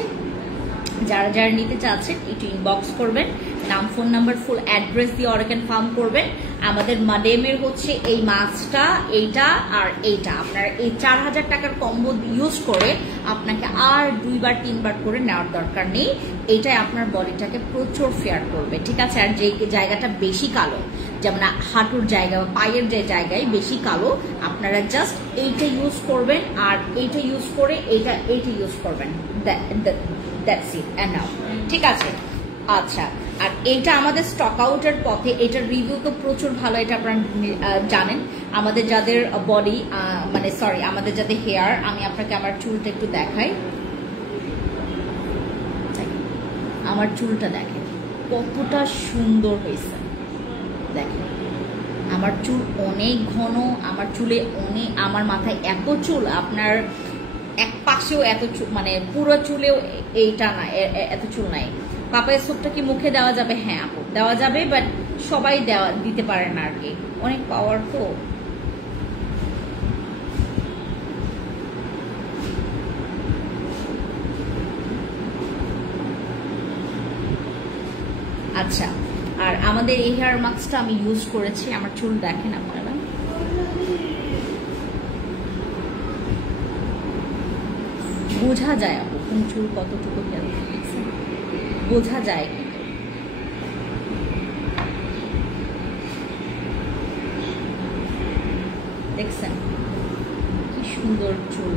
যারা নিতে চাচ্ছেন একটু ইনবক্স করবেন, নাম, ফোন নাম্বার, ফুল অ্যাড্রেস দিয়ে অর্ডার কনফার্ম করবেন। আমাদের মাডেমের হচ্ছে এই মাস্কটা, এইটা আর এইটা, আপনারা এই 4000 টাকার কম্বো ইউজ করে আপনাকে আর 2বার 3বার করে নেওয়ার দরকার নেই। এইটাই আপনার বডিটাকে প্রচুর ফেয়ার করবে। ঠিক আছে, আর যে জায়গাটা বেশি কালো, যেমন হাঁটুর জায়গা বা পায়ের যে জায়গায় বেশি কালো, আপনারা জাস্ট এইটা ইউজ করবেন আর এইটা ইউজ করে এইটা ইউজ করবেন। That's it and now. ঠিক আছে, আচ্ছা। আর এইটা আমাদের স্টক আউটের পথে, এটার রিভিউ তো প্রচুর ভালো, এটা আপনারা জানেন। আমাদের যাদের বডি আমাদের যাদের হেয়ার, আমি আপনাকে আমার চুলটা একটু দেখাই। আমার চুলটা দেখেন কতটা সুন্দর হয়েছে, দেখেন আমার চুল অনেক ঘন, আমার চুলে আমার মাথায় এত চুল, আপনার এক পাশেও এত চুল, মানে পুরো চুলেও এইটা না, এত চুল নাই। পাপায়ের স্যুপটা কি মুখে দেওয়া যাবে? হ্যাঁ আপু, দেওয়া যাবে, বাট সবাই দিতে পারে না আর কি, অনেক পাওয়ার তো। আচ্ছা, আর আমাদের এই হেয়ার মাস্কটা আমি ইউজ করেছি, আমার চুল দেখেন আপনারা, বোঝা যায় আপু কোন চুল কতটুকু হেলদি, বোঝা যায়। দেখছেন কি সুন্দর চুল,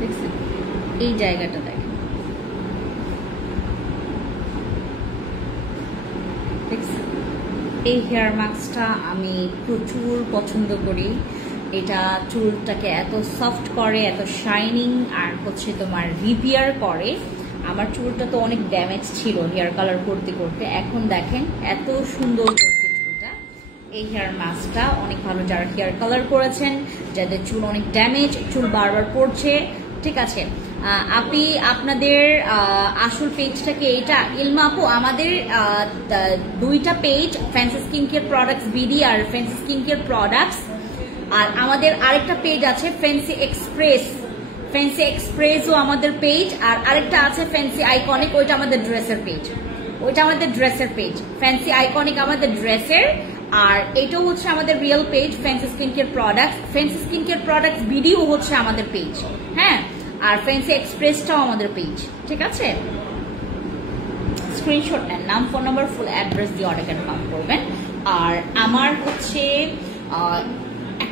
দেখছেন এই জায়গাটা দেখেন, দেখছেন। এই হেয়ার মাস্কটা আমি প্রচুর পছন্দ করি। এটা চুলটাকে এত সফট করে, এত শাইনিং, আর হচ্ছে তোমার রিপেয়ার করে। আমার চুলটা তো অনেক ড্যামেজ ছিল হেয়ার কালার করতে করতে, এখন দেখেন এত সুন্দর করছে চুলটা। এই হেয়ার মাস্কটা অনেক ভালো যারা হেয়ার কালার করেছেন, যাদের চুল অনেক ড্যামেজ, চুল বারবার পড়ছে। ঠিক আছে, আপনি আপনাদের আসল পেজটাকে এটা ইলমা আপু, আমাদের 2টা page, fancy skin care products BD আর ফ্যান্সি স্কিন কেয়ার প্রোডাক্টস, আর আমাদের আরেকটা পেজ আছে ফ্যান্সি এক্সপ্রেসও আমাদের পেজ, আর আরেকটা আছে ফ্যান্সি আইকনিক, ওইটা আমাদের ড্রেসের পেজ, ফ্যান্সি আইকনিক আমাদের ড্রেসের, আর এটাও হচ্ছে আমাদের real page fancy skin care products video হচ্ছে আমাদের পেজ। হ্যাঁ, আর ফ্যান্সি এক্সপ্রেসটাও আমাদের পেজ। ঠিক আছে, স্ক্রিনশট নেন, নাম, ফোন নাম্বার, ফুল অ্যাড্রেস দিয়ে অর্ডার কনফার্ম করবেন। আর আমার হচ্ছে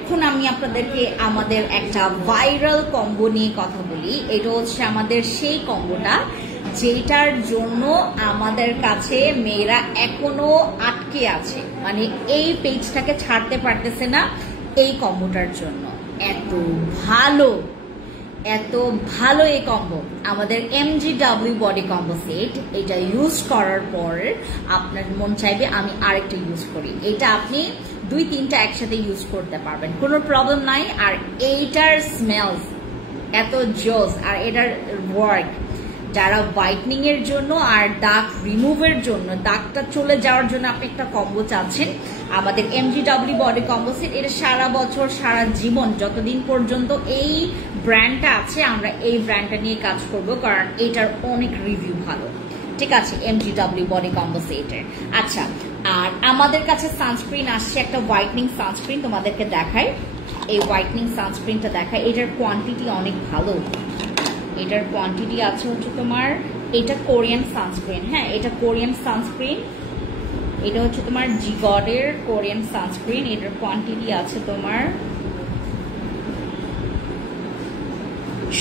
এখন আমি আপনাদেরকে আমাদের একটা ভাইরাল কম্বো নিয়ে কথা বলি। এটা হচ্ছে আমাদের সেই কম্বোটা যেটার জন্য আমাদের কাছে মেয়েরা এখনো আটকে আছে, মানে এই পেজটাকে ছাড়তে পারতেছে না এই কম্বোটার জন্য। এত ভালো এই কম্বো, আমাদের MGW বডি কম্বো সেট। এটা ইউজ করার পর আপনার মন চাইবে আমি আরেকটা ইউজ করি। এটা আপনি 2-3টা একসাথে ইউজ করতে পারবেন, কোনো প্রবলেম নাই। আর এইটার স্মেলস এত জোস, আর এটার ওয়ার্ক যারা হোয়াইটনিং এর জন্য আর দাগ রিমুভের জন্য, দাগটা চলে যাওয়ার জন্য আপনি একটা কম্বো চাচ্ছেন, আমাদের MGW বডি কম্বো সেট। এটা সারা বছর সারা জীবন যতদিন পর্যন্ত এই ব্র্যান্ডটা আছে আমরা এই ব্র্যান্ডটা নিয়ে কাজ করব, কারণ এটার অনেক রিভিউ ভালো। ঠিক আছে, MGW বডি কম্বো সেটের। আচ্ছা, আর আমাদের কাছে সানস্ক্রিন আসছে, একটা হোয়াইটনিং সানস্ক্রিন তোমাদেরকে দেখাই। এই হোয়াইটনিং সানস্ক্রিনটা দেখাই, এটার কোয়ান্টিটি অনেক ভালো। এটার কোয়ান্টিটি আছে হচ্ছে তোমার, এটা কোরিয়ান সানস্ক্রিন, হ্যাঁ এটা কোরিয়ান সানস্ক্রিন। এটা হচ্ছে তোমার জিগডের কোরিয়ান সানস্ক্রিন। এটার কোয়ান্টিটি আছে তোমার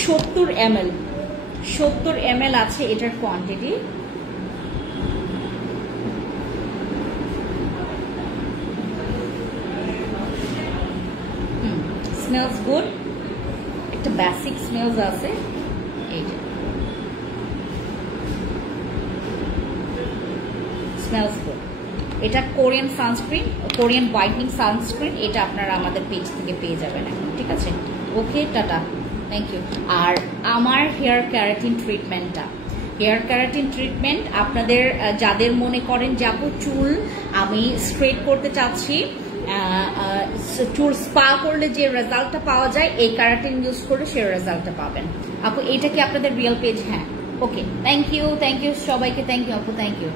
70 ml আছে এটার কোয়ান্টিটি। স্মেলস গুড, একটা বেসিক স্মেলস আছে। এই যে স্মেলস গুড। এটা Korean sunscreen, Korean whitening sunscreen. এটা আপনারা আমাদের পেজ থেকে পেয়ে যাবেন এখন। ঠিক আছে, ওকে, টাটা, থ্যাংক ইউ। আর আমার হেয়ার ক্যারাটিন ট্রিটমেন্টটা, হেয়ার ক্যারাটিন ট্রিটমেন্ট আপনাদের যাদের মনে করেন যে আপু চুল আমি স্ট্রেট করতে চাচ্ছি, চুল স্পা করলে যে রেজাল্টটা পাওয়া যায় এই ক্যারাটিন ইউজ করে সেই রেজাল্টটা পাবেন। আপু এটা কি আপনাদের রিয়েল পেজ? হ্যাঁ, ওকে, থ্যাংক ইউ সবাইকে, থ্যাংক ইউ আপু, থ্যাংক ইউ।